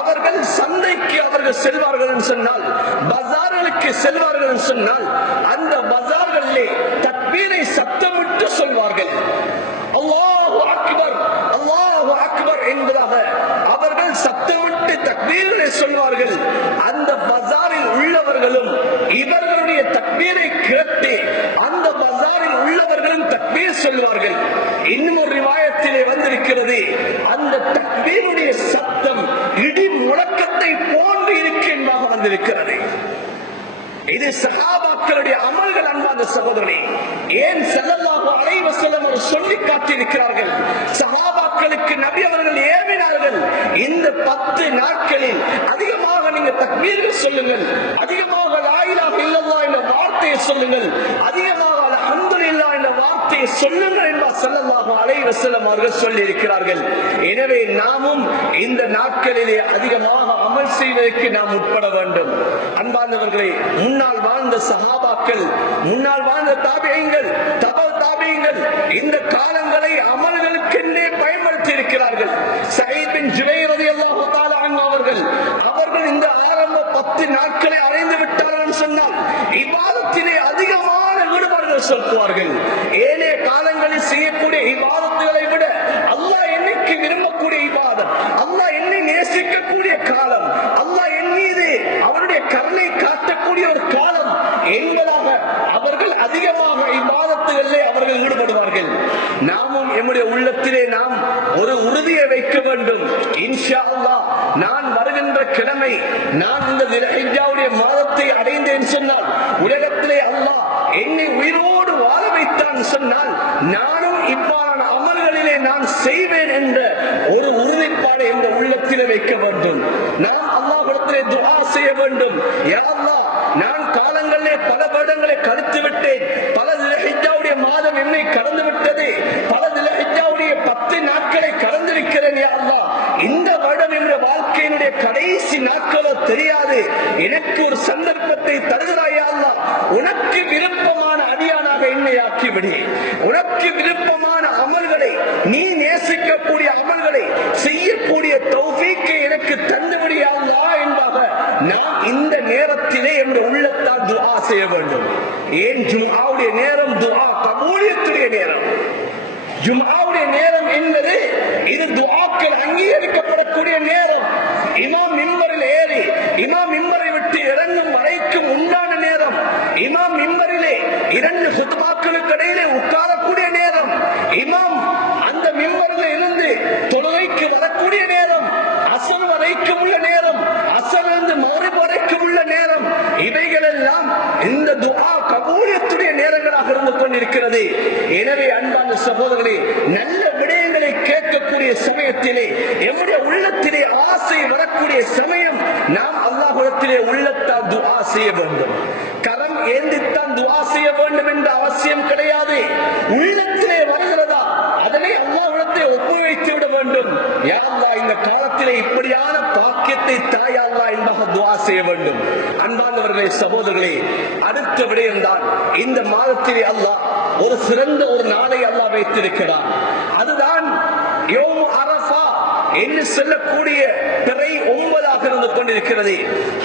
அவர்கள் சந்தைக்கு அவர்கள் செல்வார்கள் என்று சொன்னால், பஜார்களுக்கு செல்வார்கள் என்று சொன்னால், அந்த பஜார்களிலே தக்பீரை சத்தமிட்டு சொல்வார்கள். அல்லாஹு அக்பர், அல்லாஹு அக்பர் என்பதாக அவர்கள் சத்தமிட்டு தக்பீரை சொல்வார்கள். அந்த பஜாரில் உள்ளவர்களும் இவர்களுடைய தக்பீரை கேட்டு அந்த பஜாரில் உள்ளவர்களும் தக்பீர் சொல்வார்கள். இன்னும் ஒரு ரிவாயத்திலே வந்திருக்கிறது, அந்த தக்பீருடைய சத்தம் இடி முழக்கத்தை போன்று இருக்கு என்பதாக வந்திருக்கிறது. இது சஹாபாக்களுடைய அமல்கள். அன்பான சகோதரனே, ஏன் ஸல்லல்லாஹு அலைஹி வஸல்லம் அவர்கள் சொல்லி காட்டியிருக்கிறார்கள்? சஹாபாக்களுக்கு நபி அவர்கள் ஏவினார்கள், இந்த 10 நாட்களில் அதிகமாக நீங்க தக்பீர்கள் சொல்லுங்கள், அதிகமாக லா இலாஹ இல்லல்லாஹ் என்ற வார்த்தையை சொல்லுங்கள், அதிகமாக அல்ஹம்துலில்லாஹ் என்ற வார்த்தையை சொல்லுங்கள் என்பா ஸல்லல்லாஹு அலைஹி வஸல்லம் அவர்கள் சொல்லி இருக்கிறார்கள். எனவே நாமும் இந்த நாட்களிலே அதிகமாக அமல் செய்வதற்கு நாம் உட்பட வேண்டும். அன்பார்ந்தவர்களே, முன்னால் வாழ்ந்த சஹாபாக்கள், முன்னால் வாழ்ந்த தாபிஈன்கள், தபல் தாபிஈன்கள் இந்த காலங்களை அமல்களுக்கென்றே பயன்படுத்தி இருக்கிறார்கள். சயீத் பின் ஜுபைர் ரலியல்லாஹு தஆலா அன்ஹு அவர்கள் இந்த ஆரம்ப 10 நாட்களை அடைந்து விட்டார்கள் என்று சொன்னால் இபாதத்திலே அதிகமான ஈடுபாடுகள் செலுத்துவார்கள். ஏனைய காலங்களில் செய்யக்கூடிய இபாதத்துகளை விட அல்லாஹ் என்னைக்கு விரும்பக்கூடிய இபாதத், அல்லாஹ் என்னை நேசிக்கக்கூடிய காலம், அல்லாஹ் என் மீது அவருடைய கருணை காட்டக்கூடிய ஒரு காலம் என்பதாக அவர்கள் அதிகமாக இபாதத்துகளிலே அவர்கள் ஈடுபடுவார்கள். நாமும் எம்முடைய உள்ளத்திலே நாம் ஒரு உறுதியை வைக்க வேண்டும். இன்ஷா அல்லாஹ் நான் வருகின்ற கிழமை நான் இந்த தில்ஹிஜ்ஜாவுடைய மாதத்தை அடைந்தேன் சொன்னால், உலகத்திலே அல்லாஹ் என்னை உயிரோடு வாழ வைத்தான் சொன்னால், நானும் இவ்வாறான அமல்களிலே நான் செய்வேன் என்ற ஒரு உறுதிப்பாடு என்ற உள்ளத்திலே வைக்க வேண்டும். நாம் அல்லாஹ்விடத்திலே துஆ செய்ய வேண்டும். யா அல்லாஹ், நான் காலங்களிலே பல வருடங்களை கழித்து விட்டேன், பல தில்ஹிஜ்ஜாவுடைய மாதம் என்னை கடந்து விட்டது, பல தில்ஹிஜ்ஜாவுடைய 10 நாட்களை கடந்திருக்கிறேன். யா அல்லாஹ், இந்த வருடம் என்ற வாழ்க்கையினுடைய கடைசி நாட்களோ தெரியாது, எனக்கு ஒரு சந்தர்ப்பத்தை தருகிறாய். யா அல்லாஹ், உனக்கு விருப்பமான அடியானாக என்னை ஆக்கிவிடு. உனக்கு விருப்பமான அமல்களை, நீ நேசிக்கக்கூடிய அமல்களை செய்யக்கூடிய தௌஃபீக்கை எனக்கு தந்துவிடு யா அல்லாஹ் என்பதாக நாம் இந்த நேரத்திலே என்னுடைய உள்ளத்தால் துஆ செய்ய வேண்டும். ஏன் ஜும்ஆவுடைய நேரம் துஆ கபூலியத்துடைய நேரம். ஜும்ஆவுடைய நேரம் என்பது இது துஆக்கள் அங்கீகரிக்கப்படக்கூடிய நேரம். இமாம் மிம்பரில் ஏறி இமாம் மிம்பரை விட்டு இறங்கும் வரைக்கும் உண்டான நேரம். இமாம் மிம்பரிலே 2 ஹுத்பாக்களுக்கு இடையிலே உட்காரக்கூடிய நேரம். இமாம் அந்த மிம்பரில் இருந்து தொழுகைக்கு வரக்கூடிய நேரம். அஸ்ர் வரைக்கும் உள்ள நேரம். அஸ்ரிலிருந்து மக்ரிப் வரைக்கும் உள்ள நேரம். இவைகள் எல்லாம் இந்த துஆ கபூலியத்துடைய நேரங்களாக இருந்து கொண்டிருக்கிறது. எனவே அன்பான சகோதரர்களே, நல்ல விடயங்களை கேட்கக்கூடிய சமயத்திலே, எம்முடைய உள்ளத்திலே ஆசை வரக்கூடிய சமயம், நாம் அல்லாஹ்விடத்திலே உள்ளத்தால் துஆ செய்ய வேண்டும். கரம் ஏந்தித்தான் துஆ செய்ய வேண்டும் என்ற அவசியம் கிடையாது. உள்ளத்திலே வருகிறதா அதனை அல்லாஹ்விடத்தை ஒப்புவித்து விட வேண்டும். யா அல்லாஹ், இந்த காலத்திலே இப்படியான பாக்கியத்தை தாய் அல்லாஹ் என்பதாக துஆ செய்ய வேண்டும். அன்பானவர்களே, சகோதரர்களே, அடுத்த விடயம்தான், இந்த மாதத்திலே அல்லாஹ் ஒரு சிறந்த ஒரு நாளை அல்லாஹ் வைத்திருக்கிறார். அதுதான் யௌம் அரஃபா என்று சொல்லக்கூடிய பிறை 9ஆக இருந்து கொண்டிருக்கிறது.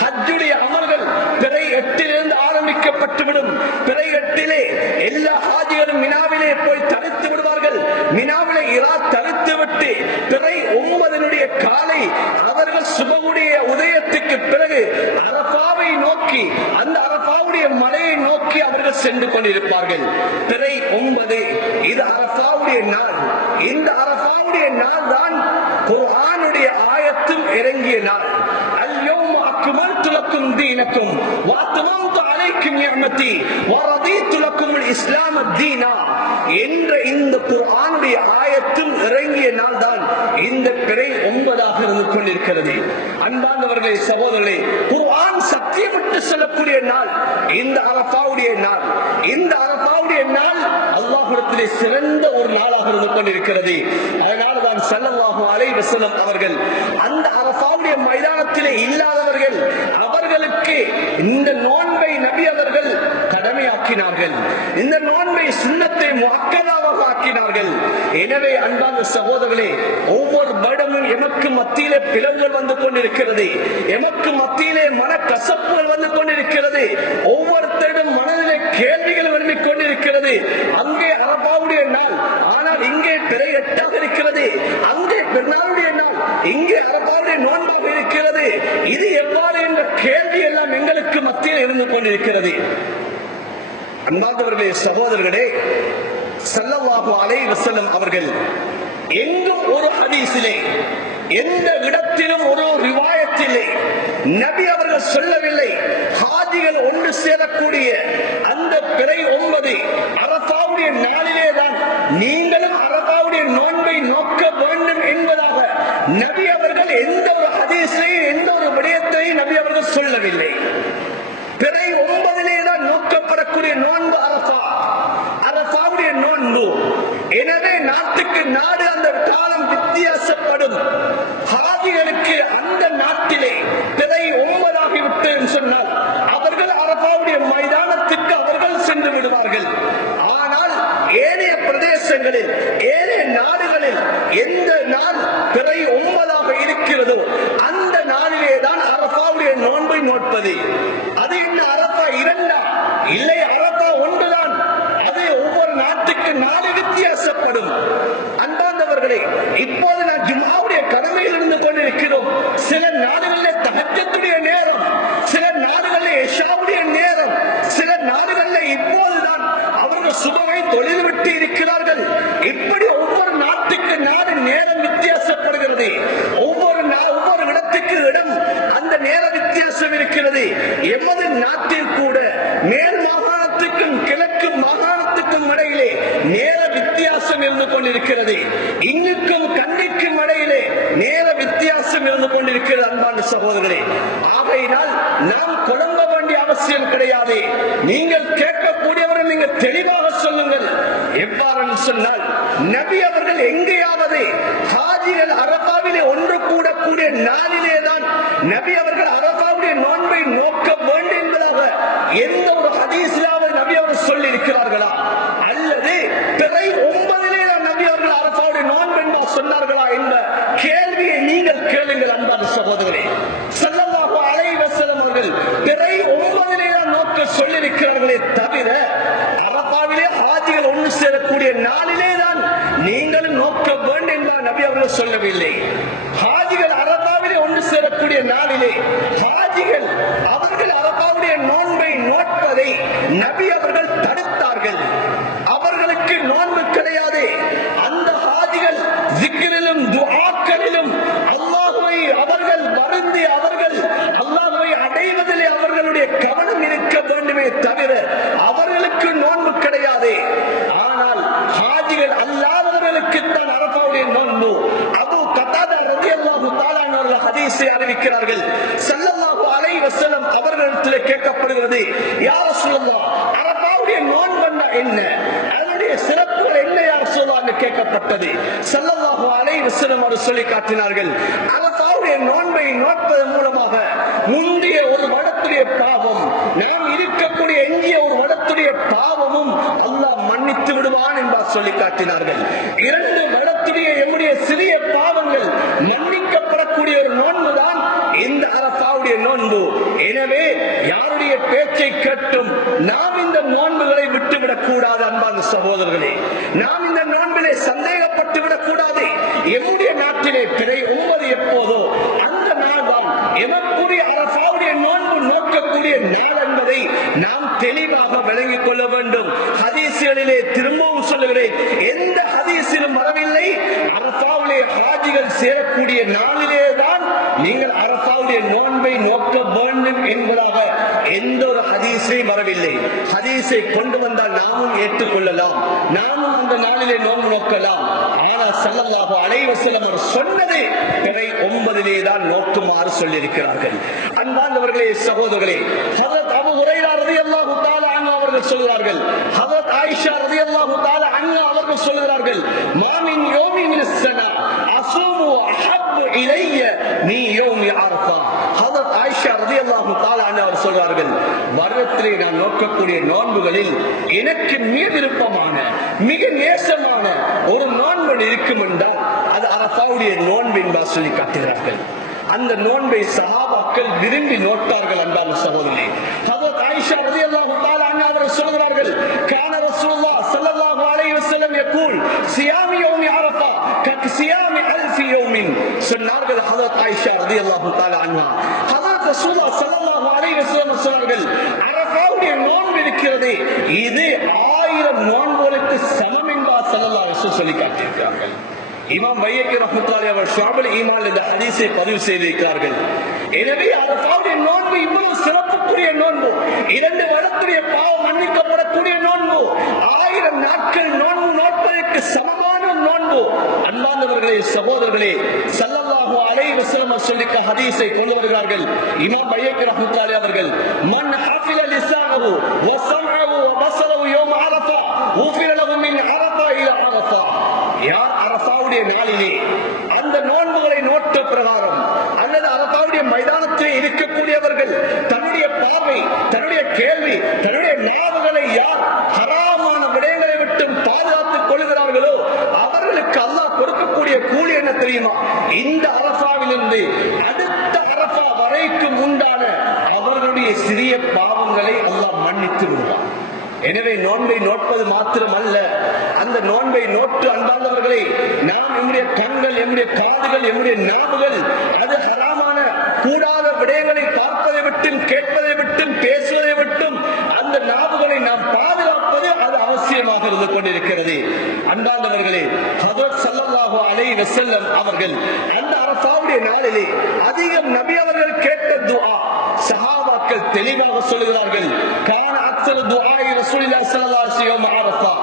ஹஜ்ஜுடைய அமல்கள் பிறை 8லிருந்து ஆரம்பிக்கப்பட்டுவிடும். பிறை 8லே எல்லா ஹாஜிகளும் மினாவிலே போய் தரித்து விடுவார்கள். மினாவிலே இரா தரித்து விட்டு பிறை 9னுடைய காலை அவர்கள் சுபகுடைய உதயத்துக்கு பிறகு அரஃபாவை நோக்கி, அந்த அரஃபாவுடைய மலையை நோக்கி அவர்கள் சென்று கொண்டிருப்பார்கள். பிறை 9 இது அரஃபாவுடைய நாள். இந்த அரஃபாவுடைய நாள் தான் குர்ஆனுடைய ஆயத்தும் இறங்கிய நாள். அல் யௌம அக்மல்து லக்கும் தீனக்கும் வ அத்மம்து அலைக்கும் நிஅமதி வ ரதீது லக்கும் அல் இஸ்லாம் தீனா என்ற இந்த குர்ஆனுடைய ஆயத்தும் இறங்கிய நாள் தான் இந்த பிறை 9ஆக இருந்து கொண்டிருக்கிறது. அன்பார்ந்தவர்களே, சகோதரர்களே, குர்ஆன் சத்தியமிட்டு சொல்லக்கூடிய நாள் இந்த அரஃபாவுடைய நாள். இந்த அரஃபாவுடைய நாள் அல்லாஹ்விடத்திலே சிறந்த ஒரு நாளாக இருந்து கொண்டிருக்கிறது. அதனால்தான் ஸல்லல்லாஹு அலைஹி வஸல்லம் அவர்கள் அந்த அரஃபாவுடைய மைதானத்திலே இல்லாதவர்கள் அவர்களுக்கு இந்த நோன்பை நபி அவர்கள் கடமையாக்கினார்கள். இந்த நோன்பை சுன்னத்தை முஅக்கதாவாக ஆக்கினார்கள். எனவே அன்பார்ந்த சகோதரர்களே, ஒவ்வொரு வருடமும் எமக்கு மத்தியிலே பிளவுகள் வந்து கொண்டிருக்கிறது, எமக்கு மத்தியிலே மனக்கசப்புகள் வந்து கொண்டிருக்கிறது, ஒவ்வொருத்தரிடம் மனதிலே கேள்விகள் வந்து கொண்டிருக்கிறது. அங்கே அரபாவுடைய நாள், ஆனால் இங்கே பிறை 8ஆக இருக்கிறது, அங்கே பெருநாளுடைய நாள், இங்கே அரபாவுடைய நோன்பாக இருக்கிறது. இது எவ்வாறு என்ற கேள்வி எல்லாம் எங்களுக்கு மத்தியில் இருந்து கொண்டிருக்கிறது. அன்பார்ந்தவர்களே, சகோதரர்களே, ஸல்லல்லாஹு அலைஹி வஸல்லம் அவர்கள் எங்கும் ஒரு ஹதீஸிலே, எந்த இடத்திலும் ஒரு ரிவாயத்திலே நபி அவர்கள் சொல்லவில்லை ஹாஜிகள் ஒன்று சேரக்கூடிய அந்த பிறை 9 அரஃபாவுடைய நாளிலே தான் நீங்களும் அரஃபாவுடைய நோன்பை நோக்க வேண்டும் என்பதாக நபி அவர்கள் எந்த ஒரு ஹதீஸையும் எந்த ஒரு விடயத்தையும் நபி அவர்கள் சொல்லவில்லை. பிறை 9 தான் நோக்கப்படக்கூடிய நோன்பு அரஃபா, அரஃபாவுடைய நோன்பு. எனவே நாட்டுக்கு நாடு அந்த காலம் வித்தியாசப்படும். ஹாஜிகளுக்கு அந்த நாட்டிலே பிறை 9 ஆகிவிட்டு சொன்னால் அவர்கள் அரஃபாவுடைய மைதானத்துக்கு அவர்கள் சென்று விடுவார்கள். ஆனால் ஏனைய பிரதேசங்களில், ஏனைய நாடுகளில் எந்த நாள் பிறை 9ஆக இருக்கிறதோ அந்த நாளிலே தான் அரஃபாவுடைய நோன்பை நோட்பது. அது என்ன, அரஃபா 2 இல்லை, அரஃபா 1 தான். அது ஒவ்வொரு நாட்டுக்கு நாடு வித்தியாசப்படும். அன்பார்ந்தவர்களே, இப்போது நான் ஜும்ஆவுடைய கடமையில் இருந்து கொண்டிருக்கிறோம். சில நாடுகளில் தஹஜ்ஜுடைய நேரம், சில நாடுகளில் இஷாவுடைய நேரம், சில நாடுகளில் இப்போதுதான் அவர்கள் சுபஹை தொழுது விட்டு இருக்கிறார்கள். இப்படி ஒவ்வொரு நாட்டுக்கு நாடு நேரம் வித்தியாசப்படுகிறது. ஒவ்வொரு இடத்துக்கு இடம் அந்த நேர வித்தியாசம் இருக்கிறது. எமது நாட்டில் கூட மேல் மாகாணத்துக்கும் கிழக்கு மாகாணத்துக்கும் இடையிலே நேர வித்தியாசம் இருந்து கொண்டிருக்கிறது. இங்குக்கும் கண்டிக்கும் இடையிலே நேர வித்தியாசம் இருந்து கொண்டிருக்கிறது. அன்பான சகோதரர்களே, ஆகையினால் நாம் குழம்ப வேண்டிய அவசியம் கிடையாது. நீங்கள் கேட்கக்கூடியவரை நீங்கள் தெளிவாக சொல்லுங்கள். எவ்வாறு சொன்னால், நபி அவர்கள் எங்கேயாவது ஹாஜிகள் அரபாவிலே ஒன்று கூடக்கூடிய நாளிலே தான் நபி அவர்கள் அரபாவுடைய நோன்பை நோக்க வேண்டும் என்பதாக எந்த ஒரு ஹதீஸிலாவது நபி அவர்கள் சொல்லி இருக்கிறார்களா? அல்லது பிறை 9 தான் நபி அவர்கள் அரபாவுடைய நோன்பு என்பதாக சொன்னார்களா என்ற கேள்வியை நீங்கள் கேளுங்கள். அன்பான சகோதரரே, ஸல்லல்லாஹு அலைஹி வஸல்லம் அவர்கள் பிறை 9 தான் நோக்க சொல்லியிருக்கிறார்களே தவிர அரபாவிலே ஹாஜிகள் ஒன்று சேரக்கூடிய நாளிலே தான் நீங்களும் நோக்க வேண்டும் என்பதாக நபி அவர்கள் சொல்லவில்லை. ஹாஜிகள் அரபாவிலே ஒன்று சேரக்கூடிய நாளிலே ஹாஜிகள் அவர்கள் அரபாவுடைய நோன்பை நோட்பதை நபி அவர்கள் தடுத்தார்கள். அவர்களுக்கு நோன்பு கிடையாது. அந்த ஹாஜிகள் ஜிக்ரிலும் துஆக்களிலும் அல்லாஹ்வை அவர்கள் வருந்தி அவர்கள் அல்லாஹ்வை அடைவதிலே அவர்களுடைய கவனம் இருக்க வேண்டுமே தவிர அவர்களுக்கு நோன்பு கிடையாது. ஆனால் ஹாஜிகள் அல்லாதவர்களுக்கு தான் அரபாவுடைய நோன்பு. அபூ கதாதா ரலியல்லாஹு தஆலா அன்ஹு ஹதீஸை அறிவிக்கிறார்கள். ஸல்லல்லாஹு அலைஹி வஸல்லம் அவர்களிடத்தில் கேட்கப்படுகிறது, யா ரசூலல்லாஹ், அரபாவுடைய நோன்பு என்ன, அதனுடைய சிறப்புகள் என்ன யா ரசூலல்லாஹ் என்று கேட்கப்பட்டது. ஸல்லல்லாஹு அலைஹி வஸல்லம் அவர்கள் சொல்லி காட்டினார்கள், அரபாவுடைய நோன்பை நோட்பதன் மூலமாக முந்தைய ஒரு வருடத்துடைய பாவம், நாம் இருக்கக்கூடிய எஞ்சிய ஒரு வருடத்துடைய பாவமும் அல்லாஹ் மன்னித்து விடுவான் என்பார் சொல்லி காட்டினார்கள். 2 வருடத்துடைய எம்முடைய சிறிய பாவங்கள் மன்னிக்கப்படக்கூடிய ஒரு நோன்பு தான் இந்த அரபாவுடைய நோன்பு. எனவே யாருடைய பேச்சை கேட்டும் நாம் இந்த நோன்புகளை விட்டுவிடக் கூடாது. அன்பான சகோதரர்களே, நாம் இந்த நோன்பிலே சந்தேகப்பட்டு விடக் கூடாது. எம்முடைய நாட்டிலே பிறை 9 எப்போதோ அந்த நாள் தான் எமக்குரிய அரபாவுடைய நோன்பு நோக்கக்கூடிய நாள் என்பதை நாம் தெளிவாக விளங்கிக் கொள்ள வேண்டும். ஹதீஸ்களிலே திரும்பவும் சொல்லுகிறேன், எந்த ஹதீஸிலும் வரவில்லை அரபாவிலே ஹாஜிகள் சேரக்கூடிய நாளிலே தான் நீங்கள் அரபாவுடைய நோன்பை நோன்பை நோக்க வேண்டும் என்பதாக எந்த ஒரு ஹதீஸை வரவில்லை. ஹதீஸை கொண்டு வந்தால் நாமும் ஏற்றுக்கொள்ளலாம், நாமும் அந்த நாளிலே நோன்பு நோக்கலாம். ஆனால் ஸல்லல்லாஹு அலைஹி வஸல்லம் அவர் சொன்னது பிறை 9 தான் நோக்குமாறு சொல்லியிருக்கிறார்கள். அன்பார்ந்தவர்களே, சகோதரர்களே, ஹஜ்ரத் அபூ ஹுரைரா ரலியல்லாஹு தஆலா அன்ஹு அவர்கள் சொல்கிறார்கள், ஹஜ்ரத் ஆயிஷா ரலியல்லாஹு தஆலா அன்ஹா அவர்கள் சொல்கிறார்கள், மா மின் யௌமின் மினஸ் ஸனா அஸூமு அஹப்பு இலைய மின் யௌமி அரஃபா. ஹஜ்ரத் ஆயிஷா ரலியல்லாஹு தஆலா அன்ஹா அவர்கள் சொல்கிறார்கள், வருடத்திலே நான் நோக்கக்கூடிய நோன்புகளில் எனக்கு மிக விருப்பமான மிக நேசமான ஒரு நோன்பு இருக்கும் என்றால் அது அரஃபாவுடைய நோன்பு என்பதாக சொல்லி காட்டுகிறார்கள். அந்த நோன்பை சஹாபாக்கள் விரும்பி நோட்டார்கள். அன்பான சகோதரர்களே, ஹஜ்ரத் ஆயிஷா ரலியல்லாஹு தஆலா அன்ஹா அவர்கள் சொல்கிறார்கள், கான ரசூலுல்லாஹ் ஸல்லல்லாஹு அலைஹி வஸல்லம் யகூல் சியாமி யௌமி அரஃபா கசியாமி அல்ஃபி யௌமின். சொன்னார்கள் ஹஜ்ரத் ஆயிஷா ரலியல்லாஹு தஆலா அன்ஹா, ஹஜ்ரத் ரசூலுல்லாஹ் ஸல்லல்லாஹு அலைஹி வஸல்லம் சொன்னார்கள், அரஃபாவுடைய நோன்பு இருக்கிறது இது 1000 நோன்புகளுக்கு சமம் என்பதாக ஸல்லல்லாஹு அலைஹி வஸல்லம் சொல்லி காட்டியிருக்கிறார்கள். இமாம் பைஹகி ரஹ்மத்துல்லாஹி அவர் ஷுஅபுல் ஈமான் என்ற ஹதீஸை பதிவு செய்திருக்கிறார்கள். எனவே அரஃபாவுடைய நோன்பு இவ்வளவு சிறப்புக்குரிய நோன்பு, 2 வருடத்துடைய பாவம் மன்னிக்கப்படக்கூடிய நோன்பு, 1000 நாட்கள் நோன்பு நோட்பதற்கு சமமான நோன்பு. அன்பார்ந்தவர்களே, சகோதரர்களே, ஸல்லல்லாஹு அலைஹி வஸல்லம் சொல்லிக்க ஹதீஸை கொண்டு வருகிறார்கள். இமாம் பைஹகி ரஹ்மத்துல்லாஹி அவர்கள், மன் ஹஃபில லிஸானஹு வ ஸம்அஹு வ பஸரஹு யௌம அரஃபா உஃபிர லஹு மின் அரஃபா இலா அரஃபா. யார் அரஃபாவுடைய நாளிலே அந்த நோன்புகளை நோட்ட பிரகாரம் அல்லது அரஃபாவுடைய மைதானத்திலே இருக்கக்கூடியவர்கள் தன்னுடைய பார்வை, தன்னுடைய கேள்வி, தன்னுடைய நாவுகளை யார் ஹராமான விடயங்களை விட்டு பாதுகாத்துக் கொள்கிறார்களோ அவர்களுக்கு அல்லாஹ் கொடுக்கக்கூடிய கூலி என்ன தெரியுமா? இந்த அரஃபாவிலிருந்து அடுத்த அரஃபா வரைக்கும் உண்டான அவர்களுடைய சிறிய பாவங்களை அல்லாஹ் மன்னித்து விடுவார். எனவே நோன்பை நோட்பது மாத்திரமல்ல, அந்த நோன்பை நோட்டு அன்பார்ந்தவர்களே, நாம் நம்முடைய கண்கள், நம்முடைய காதுகள், நம்முடைய நாவுகள் அது ஹராமான கூடாத விடயங்களை பார்ப்பதை விட்டும் கேட்பதை விட்டும் பேசுவதை விட்டும் அந்த நாவுகளை நாம் பாதுகாப்பது அது அவசியமாக இருந்து கொண்டிருக்கிறது. அன்பார்ந்தவர்களே, ஹஜ்ரத் ஸல்லல்லாஹு அலைஹி வஸல்லம் அவர்கள் அந்த அரஃபாவுடைய நாளிலே அதிகம் நபி அவர்கள் கேட்ட துஆ சஹாபாக்கள் தெளிவாக சொல்கிறார்கள். கான அக்ஸரு துஆஇ ரசூலுல்லாஹி ஸல்லல்லாஹு அலைஹி வஸல்லம் அரஃபா.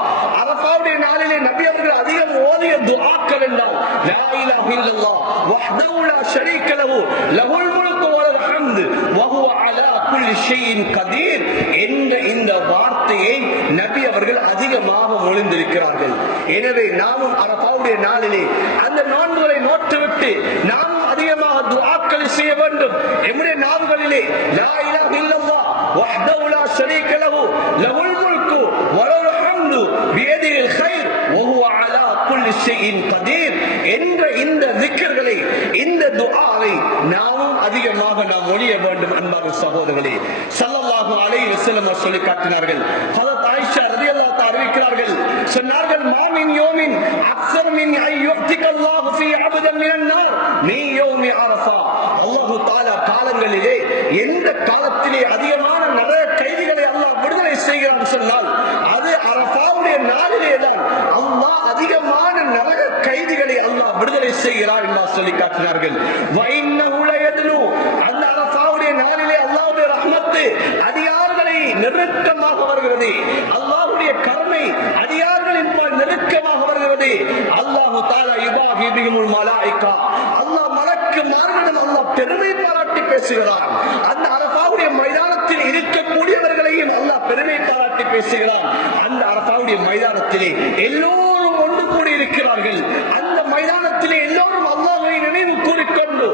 அரஃபாவுடைய நாளிலே நபி அவர்கள் அதிகம் ஓதிய துஆக்கள் என்றால் லா இலாஹ இல்லல்லாஹ் வஹ்தஹு லா ஷரீக லஹு லஹுல் முல்கு வ லஹுல் ஹம்து வ ஹுவ அலா குல்லி ஷைஇன் கதீர் என்ற இந்த வார்த்தையை நபி அவர்கள் அதிகமாக மொழிந்திருக்கிறார்கள். எனவே நாமும் அரஃபாவுடைய நாளிலே அந்த நோன்புகளை நோட்டுவிட்டு நாமும் அதிகமாக துஆக்கள் செய்ய வேண்டும். நம்முடைய நாவுகளிலே லா இலாஹ இல்லல்லாஹ் வஹ்தஹு லா ஷரீக லஹு லஹுல் முல்கு வ லஹுல் ஹம்து பியதில் கைர் வ ஹுவ அலா குல்லி ஷைஇன் கதீர் என்ற இந்த திக்ர்களை, இந்த துஆவை நாமும் அதிகமாக நாம் மொழிய வேண்டும். அன்பான சகோதரர்களே, ஸல்லல்லாஹு அலைஹி வஸல்லம் சொல்லி காட்டினார்கள். ஹஜ்ரத் ஆயிஷா ரலியல்லாஹு தஆலா அறிவிக்கிறார்கள், சொன்னார்கள், மா மின் யௌமின் அக்ஸர் மின் ஐ யுஃதிக அல்லாஹு ஃபீ அபதன் மினன் நார் மின் யௌமி அரஃபா. அல்லாஹ் தஆலா காலங்களிலே எந்த காலத்திலே அதிகமான நரக கைதிகளை அல்லாஹ் விடுதலை செய்கிறான் சொன்னால் அது அரஃபாவுடைய நாளிலே தான் அல்லாஹ் அதிகமான நரக கைதிகளை அல்லாஹ் விடுதலை செய்கிறார் என்று சொல்லி காட்டினார்கள். வைன்னஹு லயத்லு, அந்த அரஃபாவுடைய நாளிலே அல்லாஹ்வுடைய ரஹ்மத் அடியார்களை நெருக்கமாக வருகிறது, அல்லாஹ்வுடைய கருணை அடியார்களின் பால் நெருக்கமாக வருகிறது. அல்லாஹ் தஆலா யுபாஹி பிஹிமுல் மலாயிகா, அல்லாஹ் மலக்குமார்களிடம் அல்லாஹ் பெருமை பாராட்டி பேசுகிறார். அந்த அரஃபாவுடைய மைதானத்தில் இருக்கக்கூடியவர்களையும் அல்லாஹ் பெருமை பாராட்டி பேசுகிறார். அந்த அரஃபாவுடைய மைதானத்திலே எல்லோரும் ஒன்று கூடி இருக்கிறார்கள். அந்த மைதானத்திலே எல்லோரும் அல்லாஹ்வை நினைவு கூறிக்கொண்டு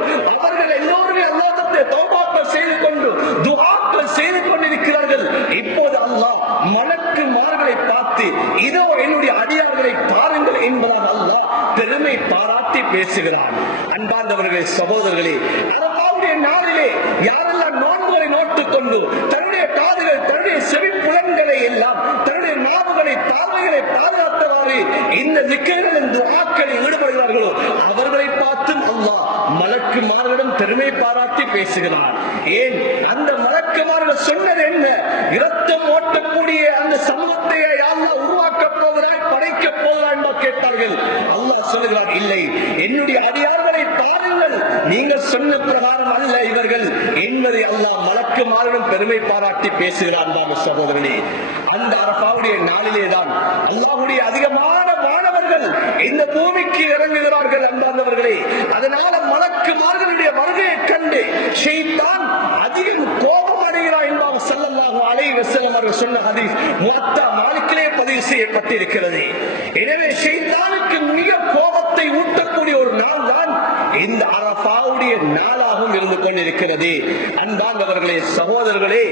அவர்கள் எல்லோருமே அல்லாஹ்விடத்திலே தௌபாக்கள் செய்து கொண்டு துஆக்கள் செய்து கொண்டிருக்கிறார்கள். இப்போது அல்லாஹ் மலக்குமார்களை பார்த்து இதோ என்னுடைய அடியார்களை பாருங்கள் என்பதால் அல்லாஹ் பெருமை பாராட்டி பேசுகிறார். அன்பார்ந்தவர்களே, சகோதரர்களே, அரஃபாவுடைய நாளிலே யாரெல்லாம் நோன்புகளை நோட்டுக் கொண்டு தன்னுடைய காதுகள், தன்னுடைய செவி புலன்களை எல்லாம், தன்னுடைய நாவுகளை, பார்வைகளை பாதுகாத்தவாறு இந்த திக்ர்களின் துஆக்களில் ஈடுபடுகிறார்களோ அவர்களை பார்த்தும் அல்லாஹ் மலக்குமார்களிடம் பெருமை பாராட்டி பேசுகிறார். ஏன்? அந்த மலக்குமார்கள் சொன்னது என்ன? இரத்தம் ஓட்டக்கூடிய அந்த சமூகத்தை அல்லாஹ் உருவாக்க போகிறாய், படைக்க போகிறா என்பா கேட்பார்கள். அல்லாஹ் சொல்லுகிறார், இல்லை, என்னுடைய அடியார்களை பாருங்கள், நீங்கள் சொன்ன பிரகாரம் அல்ல இவர்கள் என்பதை அல்லாஹ் மலக்குமாரிடம் பெருமை பாராட்டி பேசுகிறார். சகோதரனே, அந்த அரபாவுடைய நாளிலேதான் அல்லாஹ்வுடைய அதிகமான மாணவர்கள் இந்த பூமிக்கு இறங்குகிறார்கள். அன்பார்ந்தவர்களே, அதனால மலக்குமார்களுடைய வருகையை கண்டு ஷைத்தான் அதிகம் கோபம் அடைகிறார் என்பார் ஸல்லல்லாஹு அலைஹி வஸல்லம் அவர்கள் சொன்ன ஹதீஸ் முவத்தா மாலிக்கிலே பதிவு செய்யப்பட்டிருக்கிறது. எனவே ஷைத்தானுக்கு மிக கோபத்தை ஊட்டக்கூடிய ஒரு நாள் தான் இந்த அரபாவுடைய நாளாகவும் இருந்து கொண்டிருக்கிறது. அன்பார்ந்தவர்களே, சகோதரர்களே,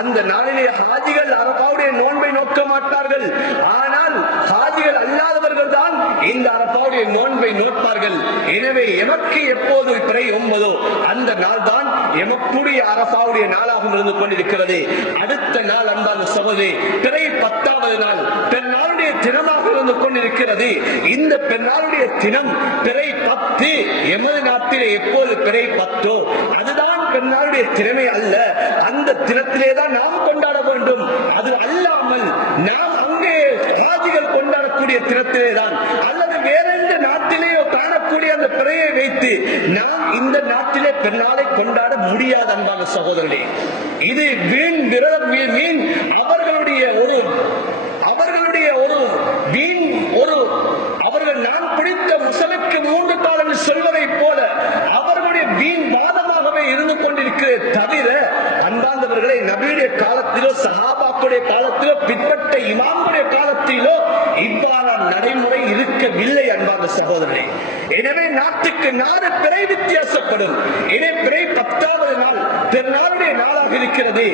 அந்த நாளிலே ஹாஜிகள் அரபாவுடைய நோன்பை நோக்க மாட்டார்கள். ஆனால் ஹாஜிகள் அல்லாதவர்கள் தான் இந்த அரபாவுடைய நோன்பை நோப்பார்கள். எனவே எமக்கு எப்போது பிறை 9 அந்த நாள் தான் எமக்குடைய அரபாவுடைய நாளாகவும் இருந்து கொண்டிருக்கிறது. அடுத்த நாள் அன்பான சகோதரி பிறை 10வது நாள் பெருநாளுடைய தினமாக இருந்து கொண்டிருக்கிறது. இந்த பெருநாளுடைய தினம் பிறை 10 எமது நாட்டிலே எப்போது பிறை 10 அதுதான் பெருநாளுடைய திறமை அல்ல. அந்த தினத்திலே தான் நாம் கொண்டாட வேண்டும். அது அல்லாமல் நாம் அங்கே ஹாஜிகள் கொண்டாடக்கூடிய தினத்திலே தான் அல்லது வேற எந்த நாட்டிலேயோ காணக்கூடிய அந்த பிறையை வைத்து நாம் இந்த நாட்டிலே பெருநாளை கொண்டாட முடியாது. அன்பான சகோதரர்களே, இது வீண் வீண் அவர்களுடைய அவர்கள் நான் பிடித்த முசலுக்கு 3 காலம் சொல்வதை போல அவர்களுடைய வீண் வாதமாகவே இருந்து கொண்டிருக்கிறது. தவிர அன்பார்ந்தவர்களை நபியுடைய காலத்திலோ சஹாபாக்களுடைய காலத்திலோ பிற்பட்ட இமாம்களுடைய காலத்திலோ இவ்வாறான நடைமுறை இருக்கவில்லை. அன்பார்ந்த சகோதரர்களே, எனவே நாட்டுக்கு நாடு பிறை வித்தியாசப்படும். எனவே பிறை 10வது நாள் பெருநாளுடைய நாளாக இருக்கிறது.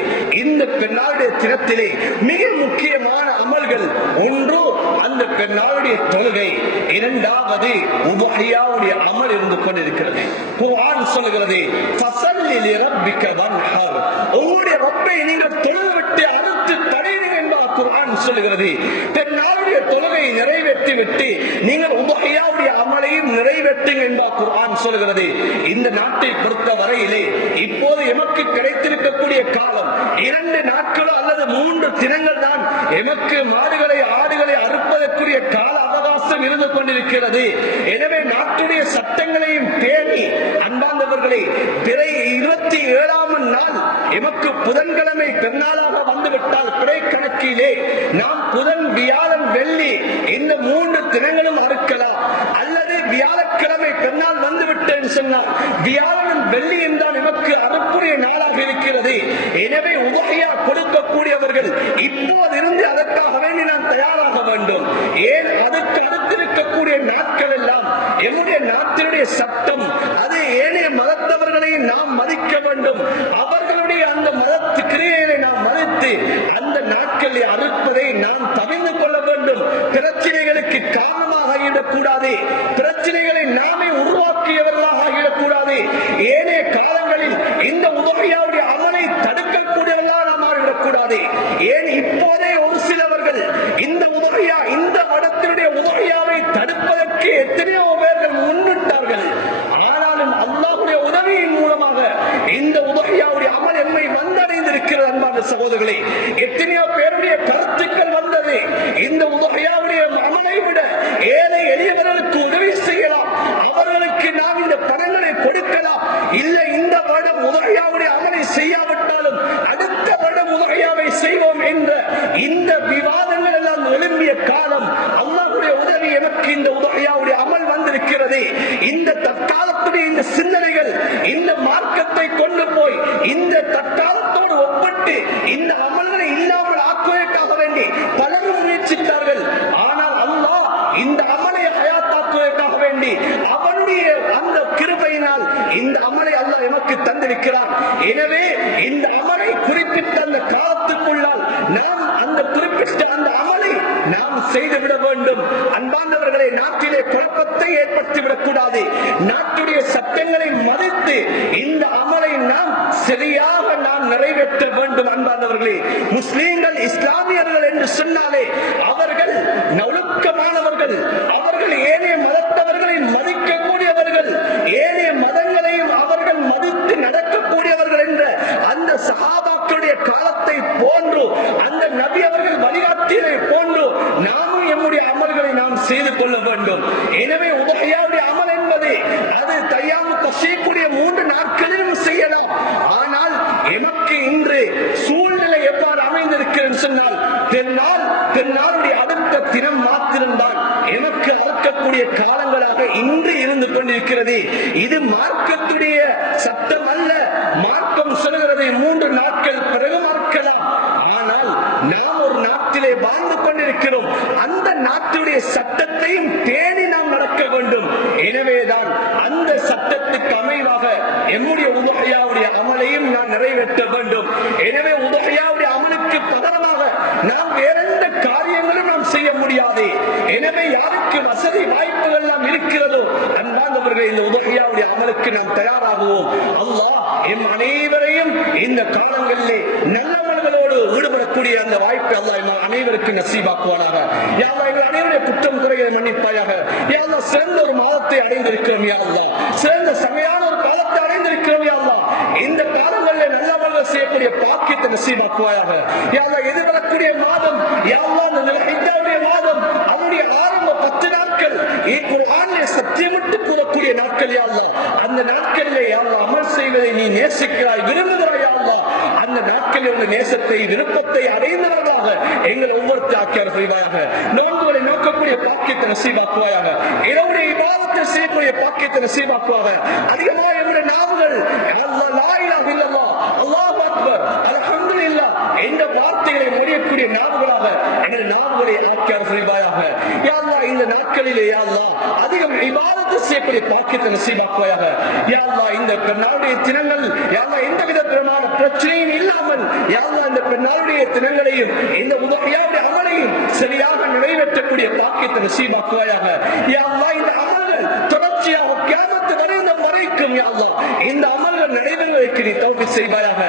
இந்த பெருநாளுடைய தினத்திலே மிக முக்கியமான அமல்கள், ஒன்று அந்த பெருநாளுடைய தொழுகை, இரண்டாவது உதுஹியாவுடைய அமல் இருந்து கொண்டிருக்கிறது. குர்ஆன் சொல்கிறது, ஃபஸல்லி லிரப்பிக வன்ஹர், உங்களுடைய ரப்பை நீங்கள் தொழுதுவிட்டு அறுத்து தடையுங்கள் என்பதாக குர்ஆன் சொல்கிறது. பெருநாளுடைய தொழுகையை நிறைவேற்றி விட்டு நீங்கள் உதுஹியாவுடைய அமலையும் நிறைவேற்றுங்கள் என்பதாக குர்ஆன் சொல்கிறது. இந்த நாட்டை பொறுத்த வரையிலே இப்போது எமக்கு கிடைத்திருக்கக்கூடிய காலம் 2 நாட்களோ அல்லது 3 தினங்கள் தான் எமக்கு மாடுகளை ஆடுகளை அறுப்பதற்குரிய கால அவகாசம் இருந்து கொண்டிருக்கிறது. எனவே நாட்டுடைய சட்டங்களையும் பேணி அன்பார்ந்தவர்களை பிறை 27ஆம் நாள் எமக்கு புதன்கிழமை பெருநாளாக வந்துவிட்டால் பிறை கணக்கிலே நாம் புதன் வியாழன் வெள்ளி இந்த 3 தினங்களும் அறுக்கலாம். அல்லது வியாழக்கிழமை பெருநாள் வந்துவிட்டேன் சொன்னால் வியாழன் வெள்ளி என்றால் எமக்கு அறுப்புரிய நாளாக இருக்கிறது. எனவே உதவியா கொடுக்கக்கூடியவர்கள் இப்போது இருந்து அதற்காக வேண்டி நாம் தயாராக வேண்டும். ஏன் அதுக்கு அடுத்திருக்கக்கூடிய நாட்கள் எல்லாம் எம்முடைய நாட்டினுடைய சட்டம், அது ஏனைய மதத்தவர்களை நாம் மதிக்க வேண்டும். அவர்களுடைய அந்த மதத்து கிரியைகளை நாம் மதித்து அந்த நாட்களை அறுப்பதை நாம் தவிர்த்து கொள்ள வேண்டும். பிரச்சனைகளுக்கு காரணமாக ஆகிடக்கூடாது. பிரச்சனைகளை நாமே உருவாக்கியவர்களாக ஆகிடக்கூடாது. ஏனைய காலங்களில் இந்த உதவியாவுடைய அமலை தடுக்கக்கூடியவர்களாக நாம் ஆகிடக்கூடாது. ஏன் இப்போதே ஒரு சிலவர்கள் இந்த உதவியா இந்த மடத்தினுடைய உதவியாவை தடுப்பதற்கு எத்தனையோ பேர்கள் முன்னிட்டார்கள். ஆனாலும் அல்லாஹ்வுடைய உதவியின் மூலமாக இந்த உதவியாவுடைய அமல் என்னை வந்தடைந்திருக்கிறது. அன்பான சகோதரர்களே, எத்தனையோ பேருடைய கருத்துக்கள் வந்தது. இந்த உதவியாவுடைய அமலை விட ஏழை எளியவர்களுக்கு உதவி செய்யலாம், அவர்களுக்கு நாம் இந்த பணங்களை கொடுக்கலாம். இல்லை, இந்த வருடம் உதவியாவுடைய அமலை செய்யாவிட்டாலும் அடுத்த வருடம் உதவியாவை செய்வோம் என்ற இந்த விவாதங்கள் எல்லாம் எழும்பிய காலம் அல்லாஹ்வுடைய உதவி எனக்கு இந்த உதவியாவுடைய அமல் வந்திருக்கிறது. இந்த தற்காலத்துடைய இந்த சிந்தனைகள் இந்த மார்க்கத்தை கொண்டு போய் இந்த தற்காலத்தோடு ஒப்பிட்டு இந்த அமல்களை இல்லாமல் ஆக்குவதற்காக வேண்டி பலரும் முயற்சித்தார்கள். ஆனால் அல்லாஹ் இந்த அமலை ஹயாத்தாக்குவதற்காக வேண்டி அவனுடைய அந்த கிருபையினால் இந்த அமலை அல்லாஹ் எமக்கு தந்திருக்கிறான். எனவே இந்த அமலை குறிப்பிட்ட அந்த காலத்துக்குள்ளால் நாம் அந்த குறிப்பிட்ட அந்த அமலை நாம் செய்துவிட வேண்டும். அன்பானவர்களை, நாட்டிலே குழப்பத்தை ஏற்படுத்திவிடக் கூடாது. நாட்டுடைய சட்டங்களை மதித்து இந்த அமலை நாம் சரியாக நாம் நிறைவேற்ற வேண்டும். அன்பானவர்களே, முஸ்லீம்கள் இஸ்லாமியர்கள் என்று சொன்னாலே அவர்கள் ஒழுக்கமானவர்கள், அவர்கள் ஏனைய மதத்தவர்களை மதிக்கக்கூடியவர்கள், ஏனைய மதங்களையும் அவர்கள் மதித்து நடக்கக்கூடியவர்கள் என்ற அந்த சஹாபாக்களுடைய காலத்தை போன்று அந்த நபி அவர்கள் வழிகாட்டியதை போன்று நாமும் எம்முடைய அமல் அமல்களை நாம் செய்து கொள்ள வேண்டும். எனவே உதஹியாவுடைய அமல் என்பது அது தையாமு தஷ்ரீக்குடைய 3 நாட்களிலும் செய்யலாம். ஆனால் எமக்கு இன்று சூழ்நிலை எவ்வாறு அமைந்திருக்கிறது சொன்னால் தென்னாளுடைய அடுத்த தினம் மாத்திரம்தான் எமக்கு அறுக்கக்கூடிய காலங்களாக இன்று இருந்து கொண்டிருக்கிறது. இது மார்க்கத்துடைய சட்டம் அல்ல. மார்க்கம் சொல்கிறது 3 நாட்கள் பிறகு மார்க்கலாம். ஆனால் நாம் ஒரு நாட்டிலே வாழ்ந்து கொண்டிருக்கிறோம். அந்த நாட்டுடைய சட்டத்தையும் பேணி நாம் நடக்க வேண்டும். எனவேதான் அந்த சட்டத்துக்கு அமைவாக எம்முடைய உதஹியாவுடைய அமலையும் நாம் நிறைவேற்ற வேண்டும். எனவே உதஹியாவுடைய அமலுக்கு பகரமாக நாம் வேற எந்த காரியங்களும் நாம் செய்ய முடியாது. எனவே யாருக்கு வசதி வாய்ப்புகள் எல்லாம் இருக்கிறதோ அன்பார்ந்தவர்களே, இந்த உதஹியாவுடைய அமலுக்கு நாம் தயாராகுவோம். அல்லாஹ் எம் அனைவரையும் இந்த காலங்களிலே நல்லவர்களோடு ஈடுபடக்கூடிய அந்த வாய்ப்பை அல்லாஹ் எம் அனைவருக்கு நசீபாக்குவானாக. யா அல்லாஹ் எங்கள் அனைவருடைய குற்றம் குறைகளை மன்னிப்பாயாக. யா அல்லாஹ் சிறந்த ஒரு மாதத்தை அடைந்திருக்கிறோம். யா அல்லாஹ் சிறந்த சமையான ஒரு காலத்தை அடைந்திருக்கிறோம். யா அல்லாஹ் இந்த காலங்களில் நல்லவர்கள் செய்யக்கூடிய பாக்கியத்தை நசீபாக்குவாயாக. யா அல்லாஹ் எதிர்வரக்கூடிய மாதம் யா அல்லாஹ் இந்த ஹிஜ்ஜாவுடைய மாதம் அதனுடைய ஆரம்ப 10 நாட்கள் குர்ஆனிலே சத்தியமிட்டு கூறக்கூடிய நாட்கள். யா அல்லாஹ் அந்த நாட்களிலே யா அல்லாஹ் அமல் செய்வதை நீ நேசிக்கிறாய், விரும்புகிறாய். யா அல்லாஹ் அந்த நாட்களில் உள்ள நேசத்தை விருப்பத்தை அடைந்தவர்களாக எங்கள் ஒவ்வொருத்தர் ஆக்கியார் செய்வாயாக. நோன்புகளை நோக்கக்கூடிய பாக்கியத்தை நசீபாக்குவாயாக. இரவுடைய இபாதத்தை செய்யக்கூடிய பாக்கியத்தை நசீபாக்குவாக. அதிகமாக என்னுடைய நாவுகள் அல்லாஹ் லா இலாஹ இல்லல்லாஹ் அல்லாஹு அக்பர் அல்ஹம்துலில்லாஹ் என்ற வார்த்தைகளை மொழியக்கூடிய நாவுகளாக எங்கள் நாவுகளை ஆக்கியார் செய்வாயாக. யா அல்லாஹ் இந்த நாட்களிலே யா அல்லாஹ் அதிகம் இபாதத்தை செய்யக்கூடிய பாக்கியத்தை நசீபாக்குவாயாக. யா அல்லாஹ் இந்த பெண்ணாளுடைய தினங்கள் யா அல்லாஹ் எந்த விதமான பிரச்சனையும் இல்லாமல் யா அல்லாஹ் இந்த பெண்ணாளுடைய தினங்களையும் இந்த உதஹியாவுடைய அமலையும் சரியாக நிறைவேற்றக்கூடிய பாக்கியத்தை நசீபாக்குவாயாக. யா அல்லாஹ் இந்த அமல்கள் தொடர்ச்சியாக கியாமத் வரைக்கும் யா அல்லாஹ் இந்த அமல்கள் நடைபெறுவதற்கு நீ தௌஃபீக் செய்வாயாக.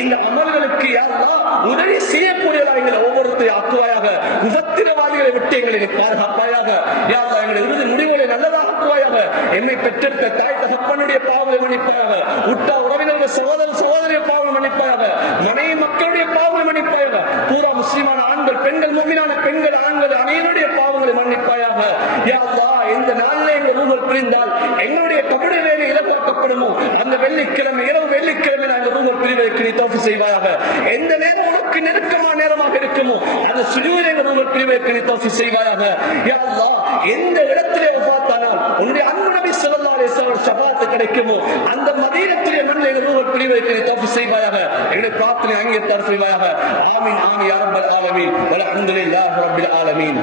இந்த அமல்களுக்கு யா அல்லாஹ் உதவி செய்யக்கூடியவர்களாக எங்களை ஒவ்வொருத்தரை ஆக்குவாயாக. உபத்திரவாதிகளை விட்டு எங்களை பாதுகாப்பாயாக. யா அல்லாஹ் எங்களுடைய இறுதி முடிவுகளை நல்லதாக ஆக்குவாயாக. எம்மை பெற்றெடுத்த தாய் தகப்பனுடைய பாவங்களை மன்னிப்பாயாக. உற்ற உறவினர்கள் சகோதரிய பாவங்களை மன்னிப்பாயாக. மனைவி மக்களுடைய பாவங்களை மன்னிப்பாயாக. பூரா முஸ்லிமான ஆண்கள் பெண்கள் முஃமினான பெண்கள் ஆண்கள் அனைவருடைய பாவங்களை மன்னிப்பாயாக. யா அல்லாஹ் எந்த நாளிலே எங்கள் ரூஹல் பிரிந்தால் எங்களுடைய கபடி வேலை இலக்காக்கப்படுமோ அந்த வெள்ளிக்கிழமை இரவு வெள்ளிக்கிழமை நாங்கள் ரூஹல் பிரிவதற்கு நீ தௌஃபீக் செய்வாயாக. எந்த நேரம் உனக்கு நெருக்கமான நேரமாக இருக்குமோ அந்த சுஜூதிலே எங்கள் ரூஹல் பிரிவதற்கு நீ தௌஃபீக் செய்வாயாக. யா அல்லாஹ் எந்த இடத்திலே வஃபாத்தானால் உன்னுடைய அன்பு நபி ஸல்லல்லாஹு அலைஹி வஸல்லம் ஷஃபாஅத் கிடைக்குமோ அந்த மதீனத்திலே மண்ணிலே எங்கள் ரூஹல் பிரிவதற்கு நீ தௌஃபீக் செய்வாயாக. எங்களுடைய பிரார்த்தனை அங்கீகாரம் செய்வாயாக. ஆமீன் ஆமீன் யா ரப்பல் ஆலமீன். வல்ஹம்துலில்லாஹி ரப்பில் ஆலமீன்.